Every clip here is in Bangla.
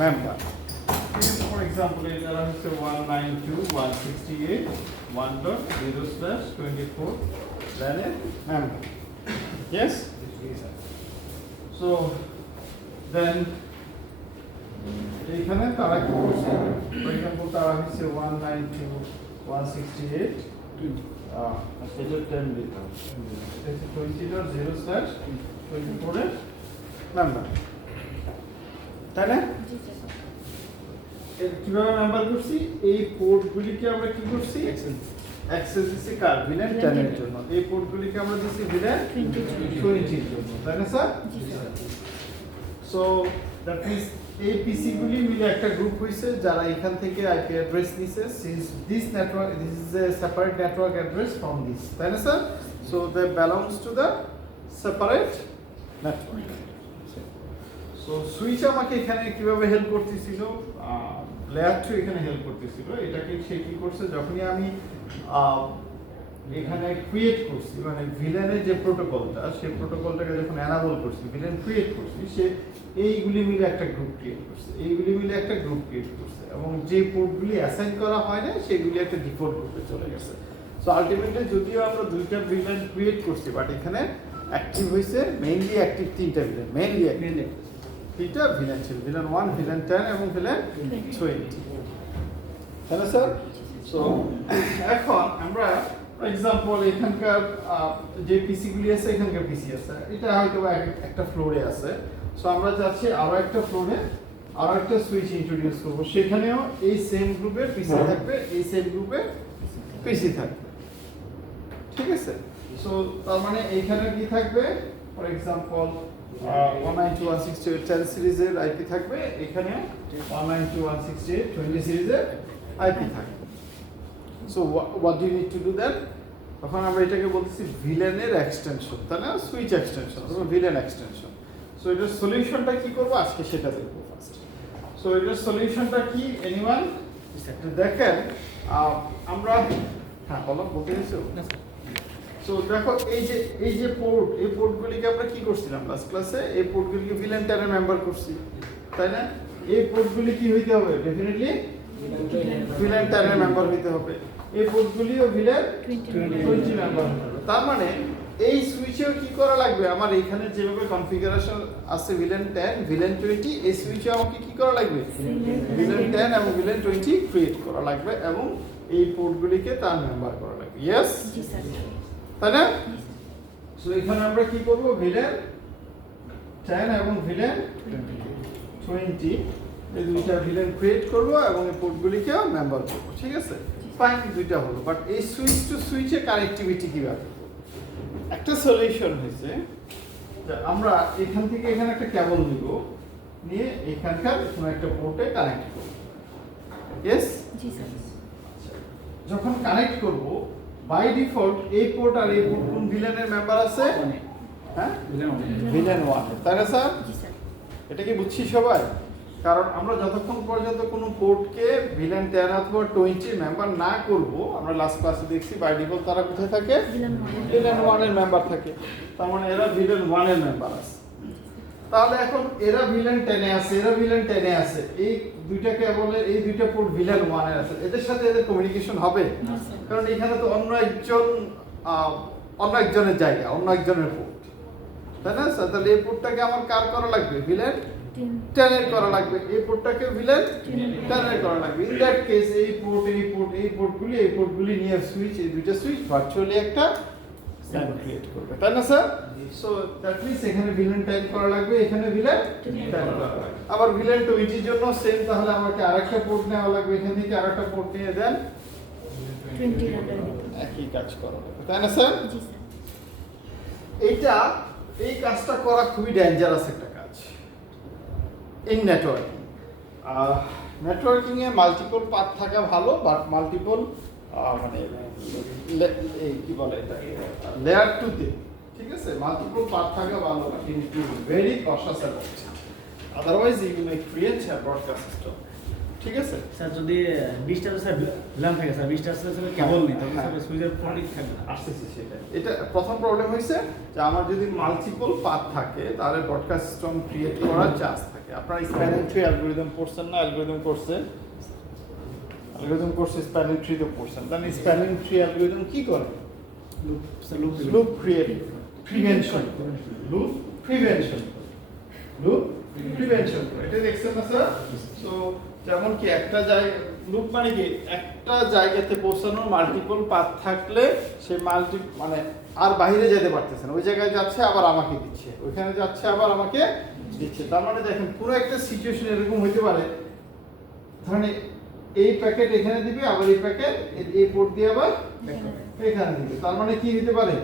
মেম্বার। ফর এক্সাম্পল এটা হচ্ছে 192.168.1.0/24 ল্যানের মেম্বার। Yes? So then এখানে তারা কি করছে? ফর এক্সাম্পল তারা হচ্ছে 192.168 সেটা 10 দিতে হবে। এটা হচ্ছে 20.0/24 এর নাম্বার, তাই না? কিভাবে নাম্বার করছি? এই পোর্টগুলিকে আমরা কি করছি? অ্যাক্সেস দিচ্ছি কার? ভিলেন 10 এর জন্য। এই পোর্টগুলিকে আমরা দিচ্ছি ভিলেন 20 এর জন্য, তাই না স্যার? সো দ্যাট মিন্স এই পিসি গুলি মিলে একটা গ্রুপ হইছে যারা এখান থেকে আইপি অ্যাড্রেস নিছে। Since this network, this is a separate network address from this, তাই না sir? So they belongs to the separate network. So switch আমাকে এখানে কিভাবে হেল্প করতেছিল? লেয়ার 2 এখানে হেল্প করতেছিল। এটাকে সে কি করছে? যখনই আমি এখানে ক্রিয়েট করছি, মানে ভিলেনের যে প্রোটোকলটা, সেই প্রোটোকলটাকে যখন এনাবল করছি, ভিলেন ক্রিয়েট করছি, সে এইগুলি মিলে একটা গ্রুপ ক্রিয়েট করছে, এইগুলি মিলে একটা গ্রুপ ক্রিয়েট করছে, এবং যে পোর্টগুলি অ্যাসাইন করা হয় না সেগুলি একটা ডিফল্ট গ্রুপে চলে গেছে। সো আলটিমেটলি যদিও আমরা দুইটা ভিলেন ক্রিয়েট করছি, বাট এখানে অ্যাক্টিভ হয়েছে মেইনলি অ্যাক্টিভ তিনটা ভিলেন, মেইনলি তিনটা ভিলেন ছিল, ভিলেন 1, ভিলেন 10 এবং ভিলেন 20, তাই না স্যার? সো এখন আমরা ফর এক্সাম্পল এখানকার যে পিসিগুলি আছে, এখানকার পিসি আছে, এটা হয়তো একটা ফ্লোরে আছে। সো আমরা যাচ্ছি আরো একটা ফ্লোরে আরো একটা সুইচ ইন্ট্রোডিউস করব, সেখানেও এই সেম গ্রুপের পিসি থাকবে, এই সেম গ্রুপের পিসি থাকবে, ঠিক আছে? সো তার মানে এইখানে কি থাকবে? ফর এক্সাম্পল 192.168 10 সিরিজের আইপি থাকবে, এখানে 192.168 20 সিরিজের আইপি থাকবে। So what do you need to do that? তখন আমরা এটাকে বলতেছি ভিলেনের এক্সটেনশন, তাই না? সুইচ এক্সটেনশন অথবা ভিলেন এক্সটেনশন। সো এটার সলিউশনটা কি করব আজকে সেটা দেখব ফার্স্ট। সো এটার সলিউশনটা কি? এনিওয়ান? দেখেন আমরা, হ্যাঁ বলো, বলতে চাইছো? সো দেখো এই যে পোর্ট, এই পোর্টগুলিকে আমরা কি করছিলাম লাস্ট ক্লাসে? এই পোর্টগুলিকে ভিলেন 10 এর মেম্বার করছি, তাই না? এই পোর্টগুলি কি হইতে হবে? ডেফিনেটলি ভিলেন 10 এর মেম্বার হইতে হবে। এই পোর্টগুলিও ভিলেন 20 মেম্বার হতে হবে। তার মানে এই সুইচেও কি করা লাগবে? আমার এখানে যেভাবে কনফিগারেশন আছে ভিলেন 10, ভিলেন 20, এই সুইচে আমাকে কি করা লাগবে? ভিলেন 10 এবং ভিলেন 20 ক্রিয়েট করা লাগবে এবং এই পোর্টগুলিকে তার মেম্বার করা লাগবে। ইয়েস, তাই না? সো এখানে আমরা কি করব? ভিলেন 10 এবং ভিলেন 20 এই দুইটা ভিলেন ক্রিয়েট করব এবং এই পোর্টগুলিকে মেম্বার করব, ঠিক আছে? ফাইন, দুইটা হলো। বাট এই সুইচ টু সুইচে কানেক্টিভিটি কিভাবে? একটা সলিউশন হয়েছে যে আমরা এখান থেকে এখানে একটা কেবল নিব, নিয়ে এখানকার কোনো একটা পোর্টে কানেক্ট করব। ইয়েস, জি স্যার। যখন কানেক্ট করব, বাই ডিফল্ট এই পোর্ট আর এই পোর্ট কোন ভিলেনের মেম্বার আছে? হ্যাঁ, ভিলেন 1, তাই না স্যার? জি স্যার। এটা কি বুঝছি সবাই? কারণ আমরা যতক্ষণ পর্যন্ত কোনো পোর্টকে ভিলেন 10 অথবা 20 মেম্বার না করব, আমরা লাস্ট ক্লাসে দেখছি বাই ডিফল্ট তারা কোথায় থাকে? ভিলেন 1 এর মেম্বার থাকে। তার মানে এরা ভিলেন 1 এর মেম্বার আছে। তাহলে এখন এরা ভিলেন 10 এ আছে, এরা ভিলেন 10 এ আছে, এই দুইটাকে বলে এই দুইটা পোর্ট ভিলেন 1 এর আছে, এদের সাথে এদের কমিউনিকেশন হবে? কারণ এখানে তো অন্য একজনের জায়গা, অন্য একজনের পোর্ট, তাই না স্যার? তাহলে এই পোর্টটাকে আমার কার করা লাগবে? ভিলেন 10 এর করা লাগবে। এই পোর্টটাকে ভিলেন 10 এর করা লাগবে। ইন দ্যাট কেস এই পোর্টগুলি নিয়ে সুইচ, এই দুইটা সুইচ ভার্চুয়ালি একটা ল্যান ক্রিয়েট করবে, তাই না স্যার? সো দ্যাট মিন্স এখানে ভিলেন 10 করা লাগবে, এখানে ভিলেন 10 করা লাগবে। আবার ভিলেন 20 এর জন্য সেম, তাহলে আমাকে আরেকটা পোর্ট নেওয়া লাগবে, এখান থেকে আরেকটা পোর্ট নিয়ে দেন 20 একই কাজ করা লাগবে, তাই না স্যার? জি স্যার। এই কাজটা করা খুবই ডেঞ্জারাস একটা কাজ in networking. Networking A multiple path থাকা ভালো, বাট মাল্টিপল মানে কি বলে এটা, লেয়ার 2 তে, ঠিক আছে? মাল্টিপল পাথ থাকা ভালো, but you need to very cautious about it, otherwise you may create a broadcast system, ঠিক আছে? স্যার যদি 20টা স্যার ল্যাম থাকে স্যার 20টা স্যার কেবল নেই তখন হ্যাঁ। স্যার সুইচের পোর্টই থাকবে না। আসতেছে সেটা। এটা প্রথম প্রবলেম হয়েছে যে আমার যদি মাল্টিপল পাথ থাকে তাহলে ব্রডকাস্ট সিস্টেম ক্রিয়েট করার চান্স থাকে। আপনারা স্প্যানিং ট্রি অ্যালগরিদম পড়ছেন না? অ্যালগরিদম কোর্সে স্প্যানিং ট্রি তো পড়ছেন। তাহলে স্প্যানিং ট্রি অ্যালগরিদম কি করে? Loop sir loop loop create prevention loop prevention loop prevention এটা দেখছেন না স্যার? সো যেমন কি একটা জায়গা লুপ মানে কি একটা জায়গাতে পৌঁছানোর মাল্টিপল পাথ থাকলে সে মানে আর বাইরে যেতে পারতেছে না, ওই জায়গায় যাচ্ছে আবার আমাকে দিচ্ছে, ওইখানে যাচ্ছে আবার আমাকে দিচ্ছে। তার মানে দেখেন পুরো একটা সিচুয়েশন এরকম হইতে পারে, ধরেন এই প্যাকেট এখানে দিবে, আবার এই প্যাকেট এই পোর্ট দিয়ে আবার এখানে দিবে। তার মানে কি হতে পারে?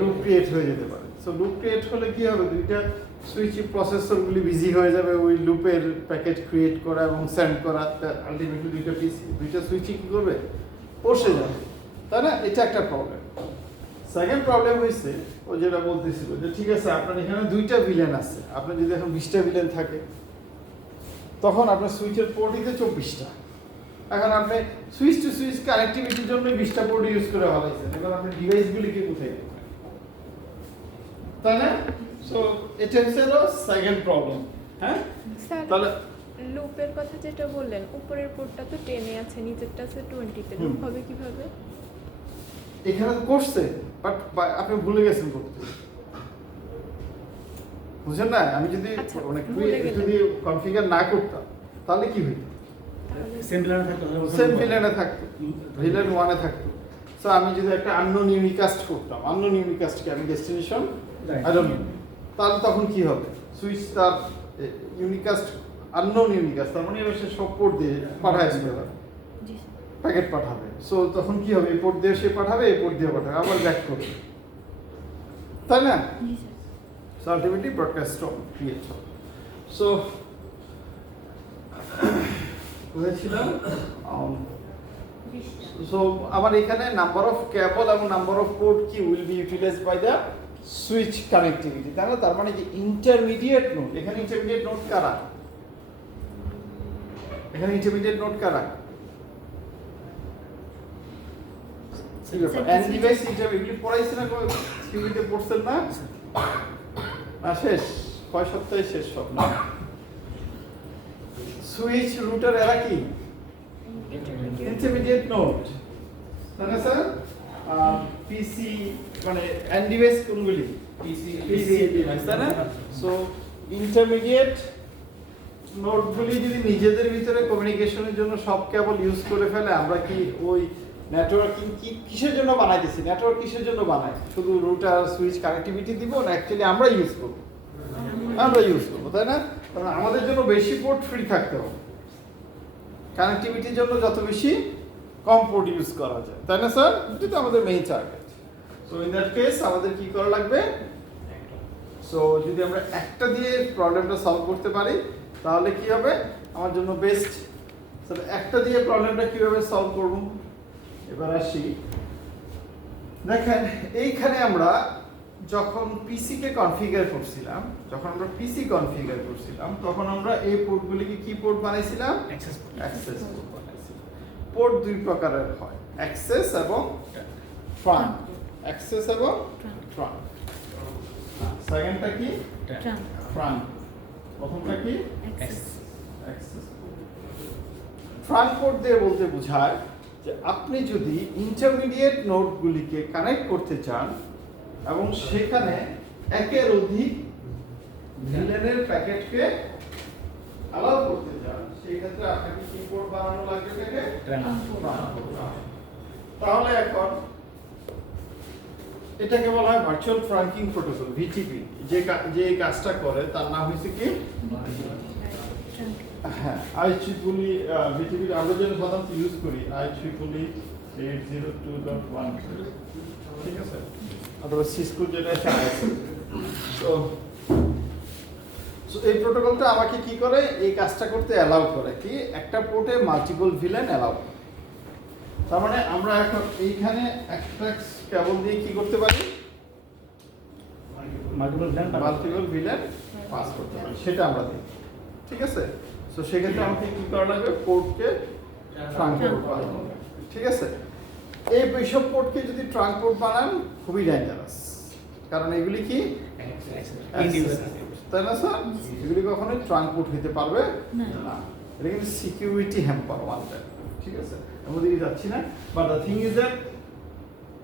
লুপ ক্রিয়েট হয়ে যেতে পারে। সো লুপ ক্রিয়েট হলে কি হবে? দুইটা সুইচ প্রসেসরগুলি বিজি হয়ে যাবে ওই লুপের প্যাকেট ক্রিয়েট করা এবং সেন্ড করা। আলটিমেটলি দুইটা সুইচই কি করবে? বসে যাবে, তাই না? এটা একটা প্রবলেম। সেকেন্ড প্রবলেম হয়েছে ও যেটা বলতেছিল যে ঠিক আছে আপনার এখানে দুইটা ভিলেন আছে, আপনার যদি এখন 20টা ভিলেন থাকে তখন আপনার সুইচের পোর্টইতে 24টা। এখন আপনি সুইচ টু সুইচ কানেক্টিভিটির জন্য 20টা পোর্ট ইউজ করে ভালাইছেন, এখন আপনি ডিভাইসগুলিকে কোথায় দেবেন, তাই না? সো এটা হচ্ছে সেকেন্ড প্রবলেম। হ্যাঁ, স্যার তাহলে লুপের কথা যেটা বললেন, উপরের পোর্টটা তো 10 এ আছে, নিচেরটা আছে 20 তে, লুপ হবে কিভাবে? এখানে তো করছে বাট আপনি ভুলে গেছেন করতে, বুঝছেন না? আমি যদি আচ্ছা, মানে ভুলে গেলাম। যদি কনফিগার না করতাম তাহলে কি হইতো? তাহলে সেম ভিলেনে থাকতো সেম ভিলেনে থাকতো, ভিলেন 1 এ থাকতো। সো আমি যদি একটা আননোন ইউনিকাস্ট করতাম, আননোন ইউনিকাস্টকে আমি ডেস্টিনেশন আই ডোন্ট নো, তাহলে তখন কি হবে? সুইচ তার ইউনিকাস্ট আননোন ইউনিকাস্ট, তার মানে এবার সে সব পোর্ট দিয়ে পাঠায় দিতে পারে, জি প্যাকেট পাঠাবে। সো তখন কি হবে? এই পোর্ট দিয়ে সে পাঠাবে, এই পোর্ট দিয়ে পাঠাবে, আবার ব্যাক করবে, তাই না? জি sir. So ultimately broadcast create হবে। So কোথায় ছিলাম? So আমার এখানে নাম্বার অফ কেবল এবং নাম্বার অফ পোর্ট কি will be utilized by the switch connectivity, তাই না? তার মানে যে ইন্টারমিডিয়েট নোড, এখানে ইন্টারমিডিয়েট নোড কারা? এখানে ইন্টারমিডিয়েট নোড কারা? এন্ড ডিভাইস ইন্টারমিডিয়েট পড়াইছে না? সিভিতে পড়ছেন না? না শেষ, কয় সপ্তাহে শেষ সব না? সুইচ রুটার এরা কি? ইন্টারমিডিয়েট নোড, তাই না স্যার? পিসি মানে এন্ড ডিভাইস কোনগুলি? পিসি ডিভাইস, তাই না? সো ইন্টারমিডিয়েট নোডগুলি যদি নিজেদের ভিতরে কমিউনিকেশনের জন্য সব কেবল ইউজ করে ফেলে, আমরা কি ওই নেটওয়ার্কিং কিসের জন্য বানাইতেছি? নেটওয়ার্ক কিসের জন্য বানাই? শুধু রুটার সুইচ কানেক্টিভিটি দিব না, অ্যাকচুয়ালি আমরা ইউজ করবো, তাই না? কারণ আমাদের জন্য বেশি পোর্ট ফ্রি থাকতে হবে, কানেক্টিভিটির জন্য যত বেশি কম পোর্ট ইউজ করা যায়, তাই না স্যার? এটা তো আমাদের main target. So in that case আমাদের কি করা লাগবে? সো যদি আমরা একটা দিয়ে প্রবলেমটা সলভ করতে পারি তাহলে কি হবে আমার জন্য বেস্ট। স্যার একটা দিয়ে প্রবলেমটা কিভাবে সলভ করব? এবার আসি, দেখেন এইখানে আমরা যখন পিসি কে কনফিগার করছিলাম, তখন আমরা এই পোর্টগুলিকে কি পোর্ট বানাইছিলাম? অ্যাক্সেস পোর্ট বানাইছিলাম। পোর্ট দুই প্রকারের হয়, অ্যাক্সেস এবং ট্রাঙ্ক। অ্যাক্সেস এবং ট্রাঙ্ক। সেকেন্ডটা কি? ট্রাঙ্ক। প্রথমটা কি? অ্যাক্সেস। ট্রাঙ্ক পোর্ট দিয়ে বলতে বোঝায় যে আপনি যদি ইন্টারমিডিয়েট নোডগুলিকে কানেক্ট করতে চান এবং সেখানে একের অধিক ভিলেনের প্যাকেটকে অ্যালাউ করতে চান, সেই ক্ষেত্রে আপনাকে কি পোর্ট বানানো লাগবে? এটাকে তাহলে এখন এটাকে বলা হয় ভার্চুয়াল ট্রাঙ্কিং প্রোটোকল, ভিটিপি। যে কাজটা করে তার নাম হচ্ছে কি? হ্যাঁ, IEEE ভিটিপি আমরা যেটা সাধারণত ইউজ করি IEEE 802.1, ঠিক আছে? অথবা সিসকো যেটা আছে। সো এই প্রোটোকলটা আমাকে কি করে? এই কাজটা করতে অ্যালাউ করে কি? একটা পোর্টে মাল্টিপল ভিলেন অ্যালাউ। তার মানে আমরা এখন এইখানে একটা কেবল দিয়ে কি করতে পারি? মাল্টিপল ভিলেন পাস করতে পারি, সেটা আমরা দেখি, ঠিক আছে? সো তো সেক্ষেত্রে আমাকে কি করা লাগবে, পোর্টকে ট্রাঙ্ক পোর্ট বানানো লাগবে। ঠিক আছে, এই এইসব পোর্টকে যদি ট্রাঙ্ক পোর্ট বানান খুবই ডেঞ্জারাস, কারণ এগুলি কি তাই না স্যার, এগুলি কখনোই ট্রাঙ্ক পোর্ট হতে পারবে না, এটা কিন্তু সিকিউরিটি হ্যাম্পার ওয়ান টাইম। ঠিক আছে, আমি দিকে যাচ্ছি না, but the thing is that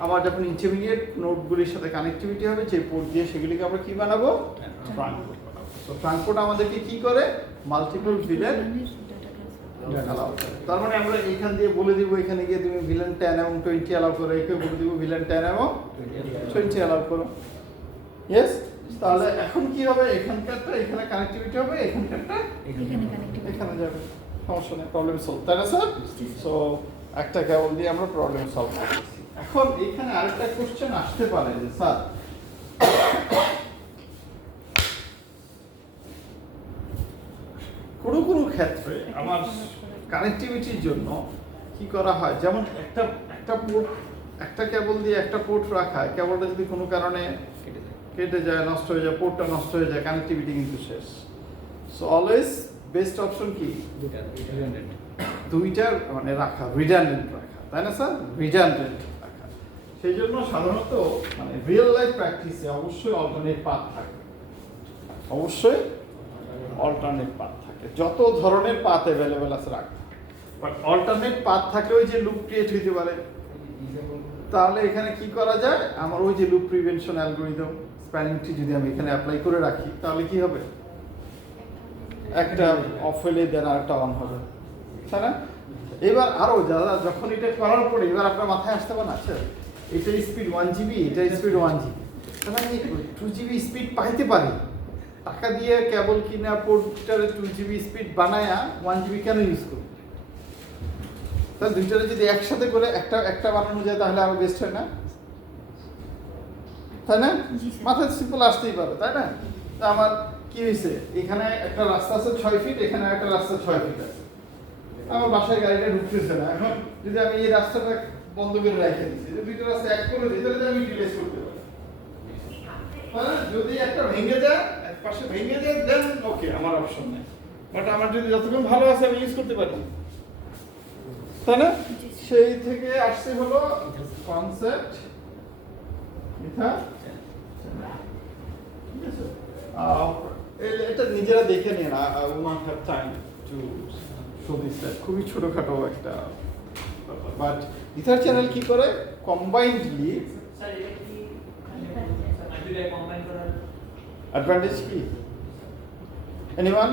আমার যখন ইন্টারমিডিয়েট নোটগুলির সাথে কানেক্টিভিটি হবে যে পোর্ট দিয়ে, সেগুলিকে আমরা কি বানাবো, ট্রাঙ্ক পোর্ট বানাবো। তো ট্রাঙ্ক পোর্ট আমাদেরকে কি করে, মাল্টিপল ভিলেন অ্যালাউ করে। তার মানে আমরা এখান দিয়ে বলে দিব এখানে গিয়ে তুমি ভিলেন 10 এবং 20 অ্যালাউ করো, একে বলে দিব ভিলেন 10 এবং 20 অ্যালাউ করো। ইয়েস, তাহলে এখন কি হবে, এখানকারটা এখানে কানেক্টিভিটি হবে, এখানকারটা এখানে যাবে, সমস্যা নেই, প্রবলেম সলভ, তাই না স্যার? সো একটা কেবল দিয়ে আমরা প্রবলেম সলভ করছি। এখন এখানে আরেকটা কোশ্চেন আসতে পারে যে স্যার কোনো কোনো ক্ষেত্রে আমার কানেক্টিভিটির জন্য কি করা হয়, যেমন একটা পোর্ট, একটা কেবল দিয়ে একটা পোর্ট রাখা, কেবলটা যদি কোনো কারণে কেটে যায়, নষ্ট হয়ে যায়, পোর্টটা নষ্ট হয়ে যায়, কানেক্টিভিটি কিন্তু শেষ। সো অলওয়েজ বেস্ট অপশন কি, দুইটার মানে রাখা, রিডান্ডেন্ট রাখা, তাই না স্যার, রিডান্ডেন্ট রাখা। সেই জন্য সাধারণত মানে রিয়েল লাইফ প্র্যাকটিসে অবশ্যই অল্টারনেট পাথ থাকে, অবশ্যই অল্টারনেট পাথ থাকে, যত ধরনের পাথ অ্যাভেলেবেল আছে রাখা, বাট অল্টারনেট পাথ থাকে ওই যে লুপ ক্রিয়েট হইতে পারে। তাহলে এখানে কি করা যায়, আমার ওই যে loop prevention algorithm spanning tree যদি আমি এখানে অ্যাপ্লাই করে রাখি, তাহলে কি হবে, একটা অফ হলে দেন আরেকটা অন হবে, তাই না? এবার আরো যারা যখন এটা করার পরে এবার আপনার মাথায় আসতে পারে, আচ্ছা এটার স্পিড 1 GB, এটার স্পিড 1 GB, তাহলে আমি 2 GB স্পিড পাইতে পারি, টাকা দিয়ে কেবল কিনা পোর্টটারে 2 GB স্পিড বানায়া 1 GB কেন ইউজ করি? তাহলে দুইটারে যদি একসাথে করে একটা বানানো যায় তাহলে আরো বেস্ট হয় না, তাই না? মাথায় সিম্পল আসতেই পারে, তাই না? তা আমার কি হয়েছে, এখানে একটা রাস্তা আছে 6 ফিট, এখানে একটা রাস্তা 6 ফিট আছে, আমার বাসায় গাড়িটা ঢুকতেছে না, এখন যদি আমি এই রাস্তাটা বন্ধ করে রেখে দিচ্ছি, দুইটা রাস্তা এক করে দিই, তাহলে আমি ডিলেস করতে পারি। যদি একটা ভেঙে যায়, এক পাশে ভেঙে যায়, দেন ওকে আমার অপশন নেই, বাট আমার যদি যতক্ষণ ভালো আছে আমি ইউজ করতে পারি, তাই না? সেই থেকে আসছে হলো কনসেপ্ট এটা, ঠিক আছে? এটা নিজেরা দেখে নিন, I will not have time to show this that, খুবই ছোটখাটো একটা, বাট ইথার চ্যানেল কি করে কম্বাইন্ডলি, অ্যাডভান্টেজ কি এনিওয়ান,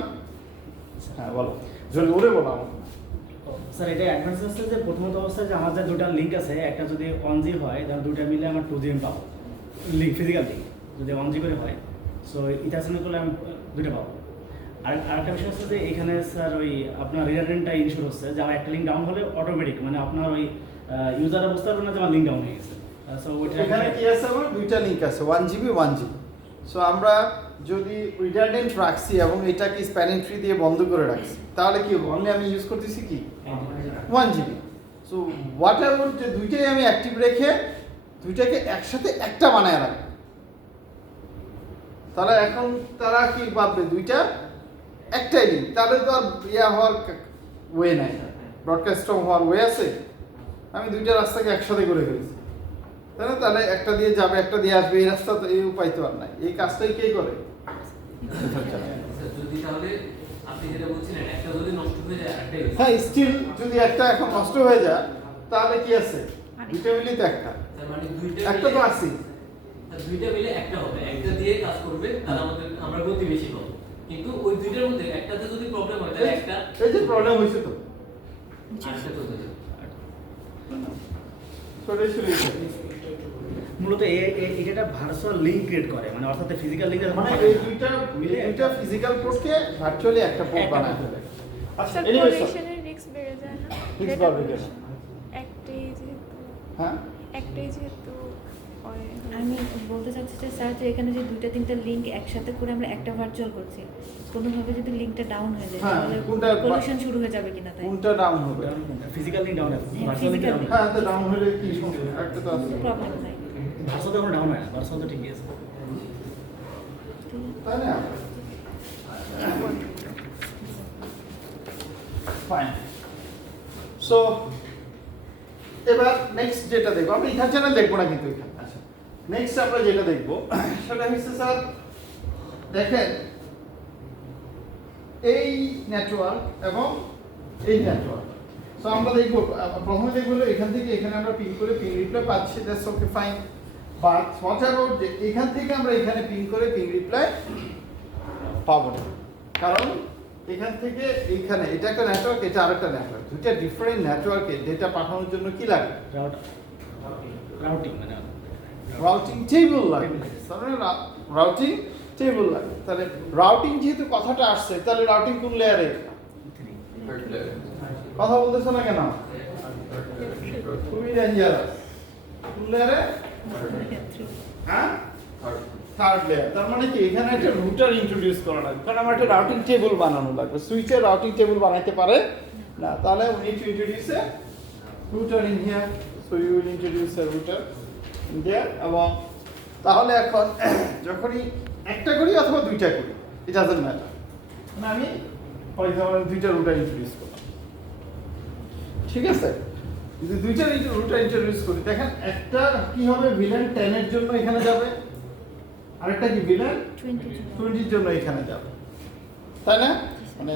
হ্যাঁ বলো, জোরে বলো আমাকে। স্যার এটা অ্যাডভান্স হচ্ছে যে প্রথমত অবস্থায় যে আমার যে দুটো লিঙ্ক আছে, একটা যদি 1G হয় তাহলে দুটো মিলে আমার 2G পাবো, লিঙ্ক ফিজিক্যাল লিঙ্ক যদি 1G করে হয়, সো ইথারসেনে করলে আমি দুটো পাবো। আর আরেকটা বিষয় হচ্ছে যে এখানে স্যার ওই আপনার রিডান্ডেন্টটা ইনশিওর হচ্ছে যে আমার একটা লিঙ্ক ডাউন হলে অটোমেটিক মানে আপনার ওই ইউজাররা বুঝতে পারবে না যে আমার লিঙ্ক ডাউন হয়ে গেছে। সো ওইটা এখানে কি আছে, আমার দুইটা লিঙ্ক আছে 1 GB 1 GB। সো আমরা যদি রিডান্ডেন্ট রাখছি এবং এটাকে স্প্যানিং ট্রি দিয়ে বন্ধ করে রাখছি, তাহলে কি হবে, অনলি আমি ইউজ করতেছি কি 1 GB। সো হোয়াট এভার যে দুইটাই আমি অ্যাক্টিভ রেখে দুইটাকে একসাথে একটা বানায় রাখবো, তাহলে এখন তারা কি ভাববে দুইটা একটাই লিঙ্ক, তাহলে তো আর ইয়া হওয়ার ওয়ে নাই, ব্রডকাস্ট হওয়ার ওয়ে আছে, আমি দুইটা রাস্তাকে একসাথে করে ফেলেছি, তাই না? তাহলে একটা দিয়ে যাবে একটা দিয়ে আসবে, এই রাস্তা তো এই উপায় তো আর নাই, এই কাজটাই কে করে, যদি তাহলে আপনি যেটা বলছিলেন একটা যদি নষ্ট হয়ে যায় আরেকটাই, হ্যাঁ স্টিল যদি একটা এখন নষ্ট হয়ে যায় তাহলে কি আছে, দুইটা মিলিয়ে তো একটা, তার মানে দুইটা একটা তো আছে, দুইটা মিলে একটা হবে, একটা দিয়ে কাজ করবে, তাহলে আমরা গতি বেশি পাবো। কিন্তু ওই দুইটার মধ্যে একটাতে যদি প্রবলেম হয় তাহলে একটা এই যে প্রবলেম হয়েছে তো আরেকটা চলতে যাবে। সরাসরি মূলত এটা ভার্চুয়াল লিঙ্ক ক্রিয়েট করে, মানে অর্থাৎ ফিজিক্যাল লিঙ্ক মানে এই দুইটা ফিজিক্যাল পোর্টকে ভার্চুয়ালি একটা পোর্ট বানায় ফেলে। আচ্ছা স্যার এনিওয়ে কোলিশনের রিস্ক বেড়ে যায় না, Risk বাড়বে কেন? একটাই যেহেতু হ্যাঁ হয়। আমি বলতে চাচ্ছি যে স্যার যে এখানে যে দুইটা তিনটা লিংক একসাথে করে আমরা একটা ভার্চুয়াল করছি, কোনোভাবে যদি লিংকটা ডাউন হয়ে যায় হ্যাঁ, তাহলে কোনটা পলিউশন শুরু হয়ে যাবে কিনা, তাই কোনটা ডাউন হবে, ফিজিক্যাল লিঙ্ক ডাউন আছে, হ্যাঁ, virtual link physical down link। হ্যাঁ তো ডাউন হলে কি সমস্যা, একটা তো আছে, প্রবলেম নাই। ভার্চুয়াল এখন ডাউন হয় না, ভার্চুয়াল তো ঠিকই আছে। তাই না? ফাইন। সো এবার নেক্সট যেটা দেখবো, আমরা ইথার চ্যানেল দেখবো না কিন্তু এখানে। আচ্ছা, নেক্সট আমরা যেটা দেখবো সেটা হচ্ছে স্যার দেখেন এই নেটওয়ার্ক এবং এই নেটওয়ার্ক। সো আমরা দেখবো প্রথমে দেখবো এখান থেকে এখানে আমরা পিং করে পিং রিপ্লাই পাচ্ছি, that's okay fine. But what about যে এখান থেকে আমরা এখানে পিং করে পিং রিপ্লাই পাবো না, কারণ এখান থেকে এইখানে এটা একটা নেটওয়ার্ক, এটা আরেকটা নেটওয়ার্ক, দুইটা ডিফারেন্ট নেটওয়ার্কে ডেটা পাঠানোর জন্য কি লাগে? রাউটিং মানে রাউটিং টেবিল লাগে। তাহলে রাউটিং টেবিল লাগে। তাহলে রাউটিং যেহেতু কথাটা আসছে, তাহলে রাউটিং কোন লেয়ারে? কথা বলতেছ না কেন? খুবই ডেঞ্জারাস। কোন লেয়ারে? হ্যাঁ, থার্ড লেয়ার। তার মানে কি এখানে একটা রুটার ইন্ট্রোডিউস করা লাগবে, কারণ আমার একটা রাউটিং টেবিল বানানো লাগবে। সুইচের রাউটিং টেবিল বানাইতে পারে না, তাহলে we need to introduce a router in here. So you will introduce a router in here. এবং তাহলে এখন যখনই একটা করি অথবা দুইটা করি, ইট ডাজন্ট ম্যাটার, মানে আমি ফর এক্সাম্পল দুইটা রুটার ইন্ট্রোডিউস করলাম, ঠিক আছে? যদি দুইটা রুটার ইন্ট্রোডিউস করি, দেখেন একটা কি হবে, ভিলেন 10 এর জন্য এখানে যাবে, আরেকটা কি ভিলেন 20 এর জন্য এখানে যাবে, তাই না? মানে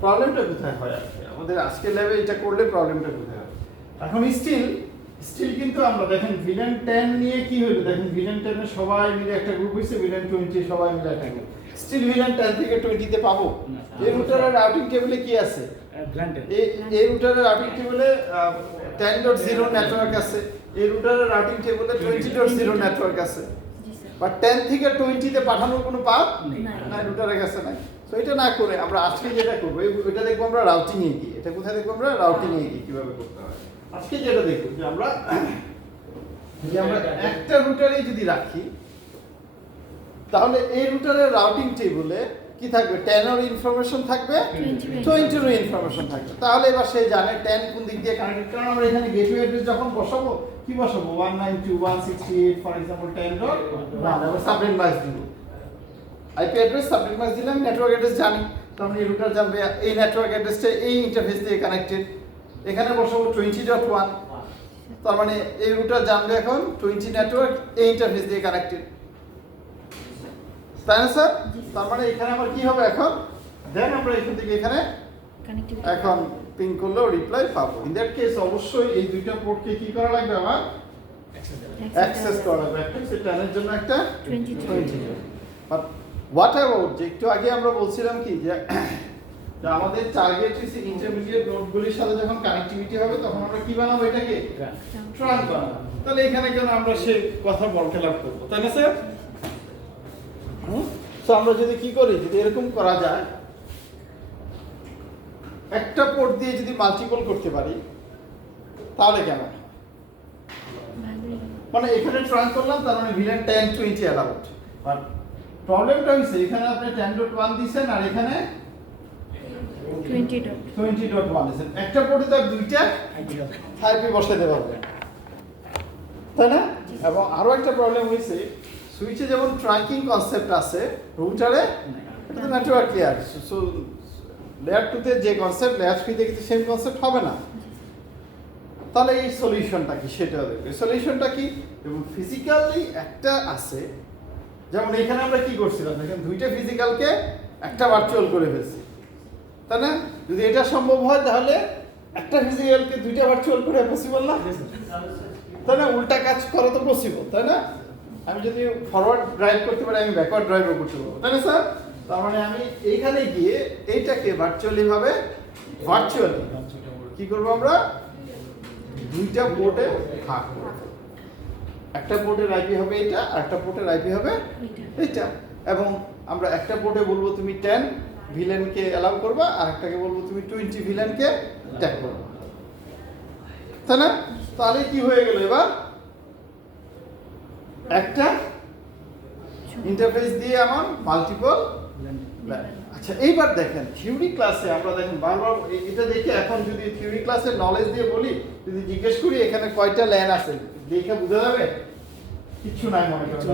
প্রবলেমটা কোথায় হয় আর কি? আমাদের আজকের ল্যাবে এটা করলে প্রবলেমটা কোথায় হয়? এখন স্টিল কিন্তু আমরা দেখেন ভিলেন 10 নিয়ে কি হলো, দেখেন ভিলেন 10 এর সবাই মিলে একটা গ্রুপ হইছে, ভিলেন 20 সবাই মিলে একটা গ্রুপ। স্টিল ভিলেন 10 থেকে 20 তে পাবো। এই রুটারের রাউটিং টেবিলে কি আছে? এই রুটারের রাউটিং টেবিলে 10.0 নেটওয়ার্ক আছে, এই রুটারের রাউটিং টেবিলে 20.0 নেটওয়ার্ক আছে। বাট 10 থেকে 20 তে পাঠানোর কোনো পাথ না, রুটারের কাছে নাই। সো এটা না করে আমরা আজকে যেটা করবো, এটা দেখবো আমরা রাউটিং এ গিয়ে। এটা কোথায় দেখবো আমরা? রাউটিং এ গিয়ে কিভাবে করতে হয়। আজকে যেটা দেখবো যে আমরা একটা রুটারেই যদি রাখি, তাহলে এই রুটারের রাউটিং টেবিলে কি থাকবে? 10 এর ইনফরমেশন থাকবে, 20 এর ইনফরমেশন থাকবে। তাহলে এবার সে জানে 10 কোন দিক দিয়ে কানেক্টেড, কারণ আমরা এখানে গেটওয়ে অ্যাড্রেস যখন বসাবো, কি বসাবো? 192.168 ফর এক্সাম্পল 10.1, এবার সাবনেট ম্যাচ দিব। আইপি অ্যাড্রেস সাবনেট ম্যাচ দিলাম, নেটওয়ার্ক অ্যাড্রেস জানি, তার মানে এই রুটার জানবে এই নেটওয়ার্ক অ্যাড্রেসটা এই ইন্টারফেস দিয়ে কানেক্টেড। এখানে বসাবো 20.1, তার মানে এই রুটার জানবে এখন 20 নেটওয়ার্ক এই ইন্টারফেস দিয়ে কানেক্টেড, তাই না স্যার? তার মানে এখানে আমার কি হবে এখন? দেন আমরা এখান থেকে এখানে এখন পিং করলেও রিপ্লাই পাবো। ইন দ্যাট কেস অবশ্যই এই দুইটা পোর্টকে কি করা লাগবে? আমার অ্যাক্সেস করা লাগবে। একটা 10 এর জন্য, একটা 20 এর। বাট হোয়াট অ্যাবাউট যে একটু আগে আমরা বলছিলাম কি যে আমাদের টার্গেট হচ্ছে ইন্টারমিডিয়েট নোডগুলির সাথে যখন কানেক্টিভিটি হবে, তখন আমরা কি বানাবো? এটাকে ট্রাঙ্ক বানাবো। তাহলে এখানে কেন আমরা সেই কথা বলতে লাভ করবো, তাই না স্যার? তো আমরা যদি কি করি, যদি এরকম করা যায়, একটা পোর্ট দিয়ে যদি মাল্টিপল করতে পারি, তাহলে কেমন? মানে এখানে ট্রাঙ্ক করলাম, তার মানে ভিলেন 10 20 অ্যালাউড। বাট প্রবলেমটা হইছে এখানে আপনি 10.1 দিবেন আর এখানে 20.1 দিবেন। একটা পোর্টে তার দুইটা আইপি বসাতে পারবেন, তাই না? এবং আরো একটা প্রবলেম হইছে, সুইচে যেমন ট্রাঙ্কিং কনসেপ্ট আছে, রুটারে এটা তো নেটওয়ার্ক লেয়ার। সো লেয়ার 2 তে যে কনসেপ্ট, লেয়ার 3 তে কিন্তু সেম কনসেপ্ট হবে না। তাহলে এই সলিউশনটা কি সেটা দেখবে। সলিউশনটা কি? এবং ফিজিক্যালি একটা আছে, যেমন এখানে আমরা কি করছিলাম, দেখেন দুইটা ফিজিক্যালকে একটা ভার্চুয়াল করে ফেলছি, তাই না? যদি এটা সম্ভব হয় তাহলে একটা ফিজিক্যালকে দুইটা ভার্চুয়াল করে পসিবল না, তাই না? উল্টা কাজ করা তো পসিবল, তাই না? আমি যদি ফরওয়ার্ড ড্রাইভ করতে পারি, আমি ব্যাকওয়ার্ড ড্রাইভও করতে পারবো, তাই না স্যার? তার মানে আমি এইখানে গিয়ে এইটাকে ভার্চুয়ালি কি করবো? আমরা দুইটা পোর্টে ভাগ করব। একটা পোর্টের আইপি হবে এটা, আর একটা পোর্টের আইপি হবে এটা। এবং আমরা একটা পোর্টে বলবো তুমি 10 ভিলেনকে অ্যালাউ করবা, আর একটাকে বলবো তুমি 20 ভিলেনকে ট্যাগ করবা, তাই না? তাহলে কি হয়ে গেল? এবার একটা ইন্টারফেস দিয়ে আমার মাল্টিপল। আচ্ছা, এইবার দেখেন থিওরি ক্লাসে আমরা দেখেন বারবার এটা দেখে, এখন যদি থিওরি ক্লাসের নলেজ দিয়ে বলি, যদি জিজ্ঞেস করি এখানে কয়টা ল্যান আছে, দেখে বোঝা যাবে? কিচ্ছু নাই মনে করেন,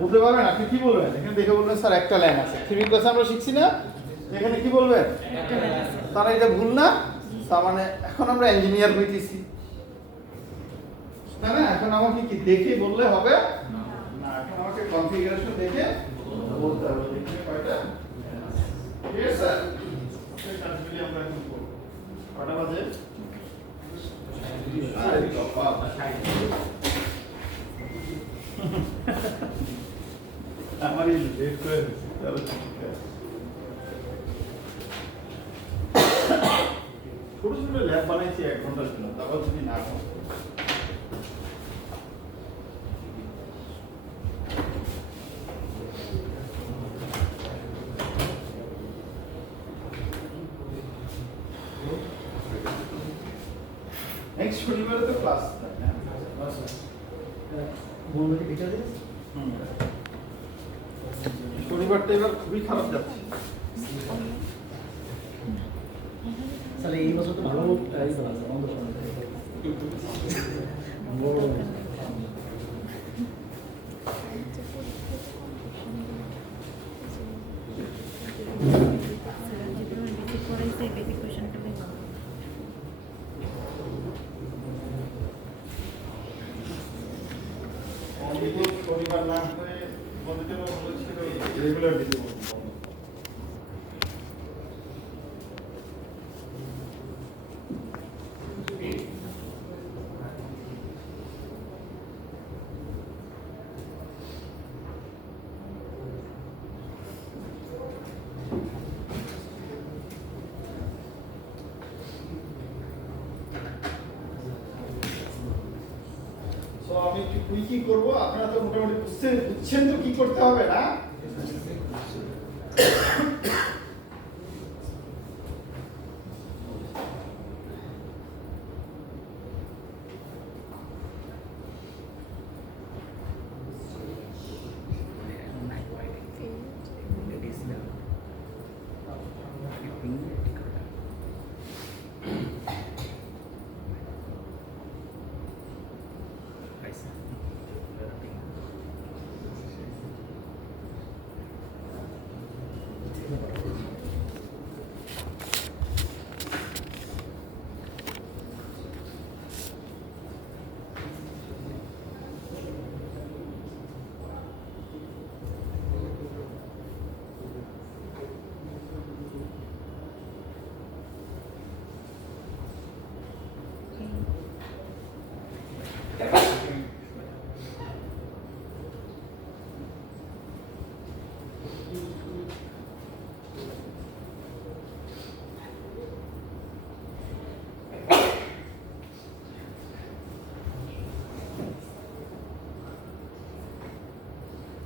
বুঝতে পারবেন? আপনি কি বলবেন? এখানে দেখে বলবেন স্যার একটা ল্যান আছে। থিওরি ক্লাসে আমরা শিখছি না, এখানে কি বলবেন? একটা ল্যান আছে। তারা এটা ভুল না, তার মানে এখন আমরা ইঞ্জিনিয়ার হইতেছি, তাই না? এখন আমাকে কি দেখে বললে হবে না, এখন আমাকে কনফিগারেশন দেখে বলতে হবে এখানে কয়টা। ঠিক আছে, এই কাজগুলি আমরা এখন করব। কটা বাজে? আরে বাবা, আমারই লেট করে দিচ্ছি, তাহলে ঠিক আছে। ছোট ছোট ল্যাব বানাইছি 1 ঘন্টার জন্য, তারপর যদি না হয় নেক্সট শনিবারে তো ক্লাস, তাই না? বন্ধুকে পিকচার দিস শনিবারটা এবার খুবই খারাপ যাচ্ছে। তাহলে এই বছর তো ভালো এই তো আছে বন্ধ বড় যেগুলো বেসিক পড়াইছে বেসিক কোশ্চেনগুলো শনিবার না হয়ে বন্ধুদের বলেছিল রেগুলার দিতে বলবো। So, আমি একটু কুইকি করব, আপনারা তো মোটামুটি বুঝছেন তো কি করতে হবে না?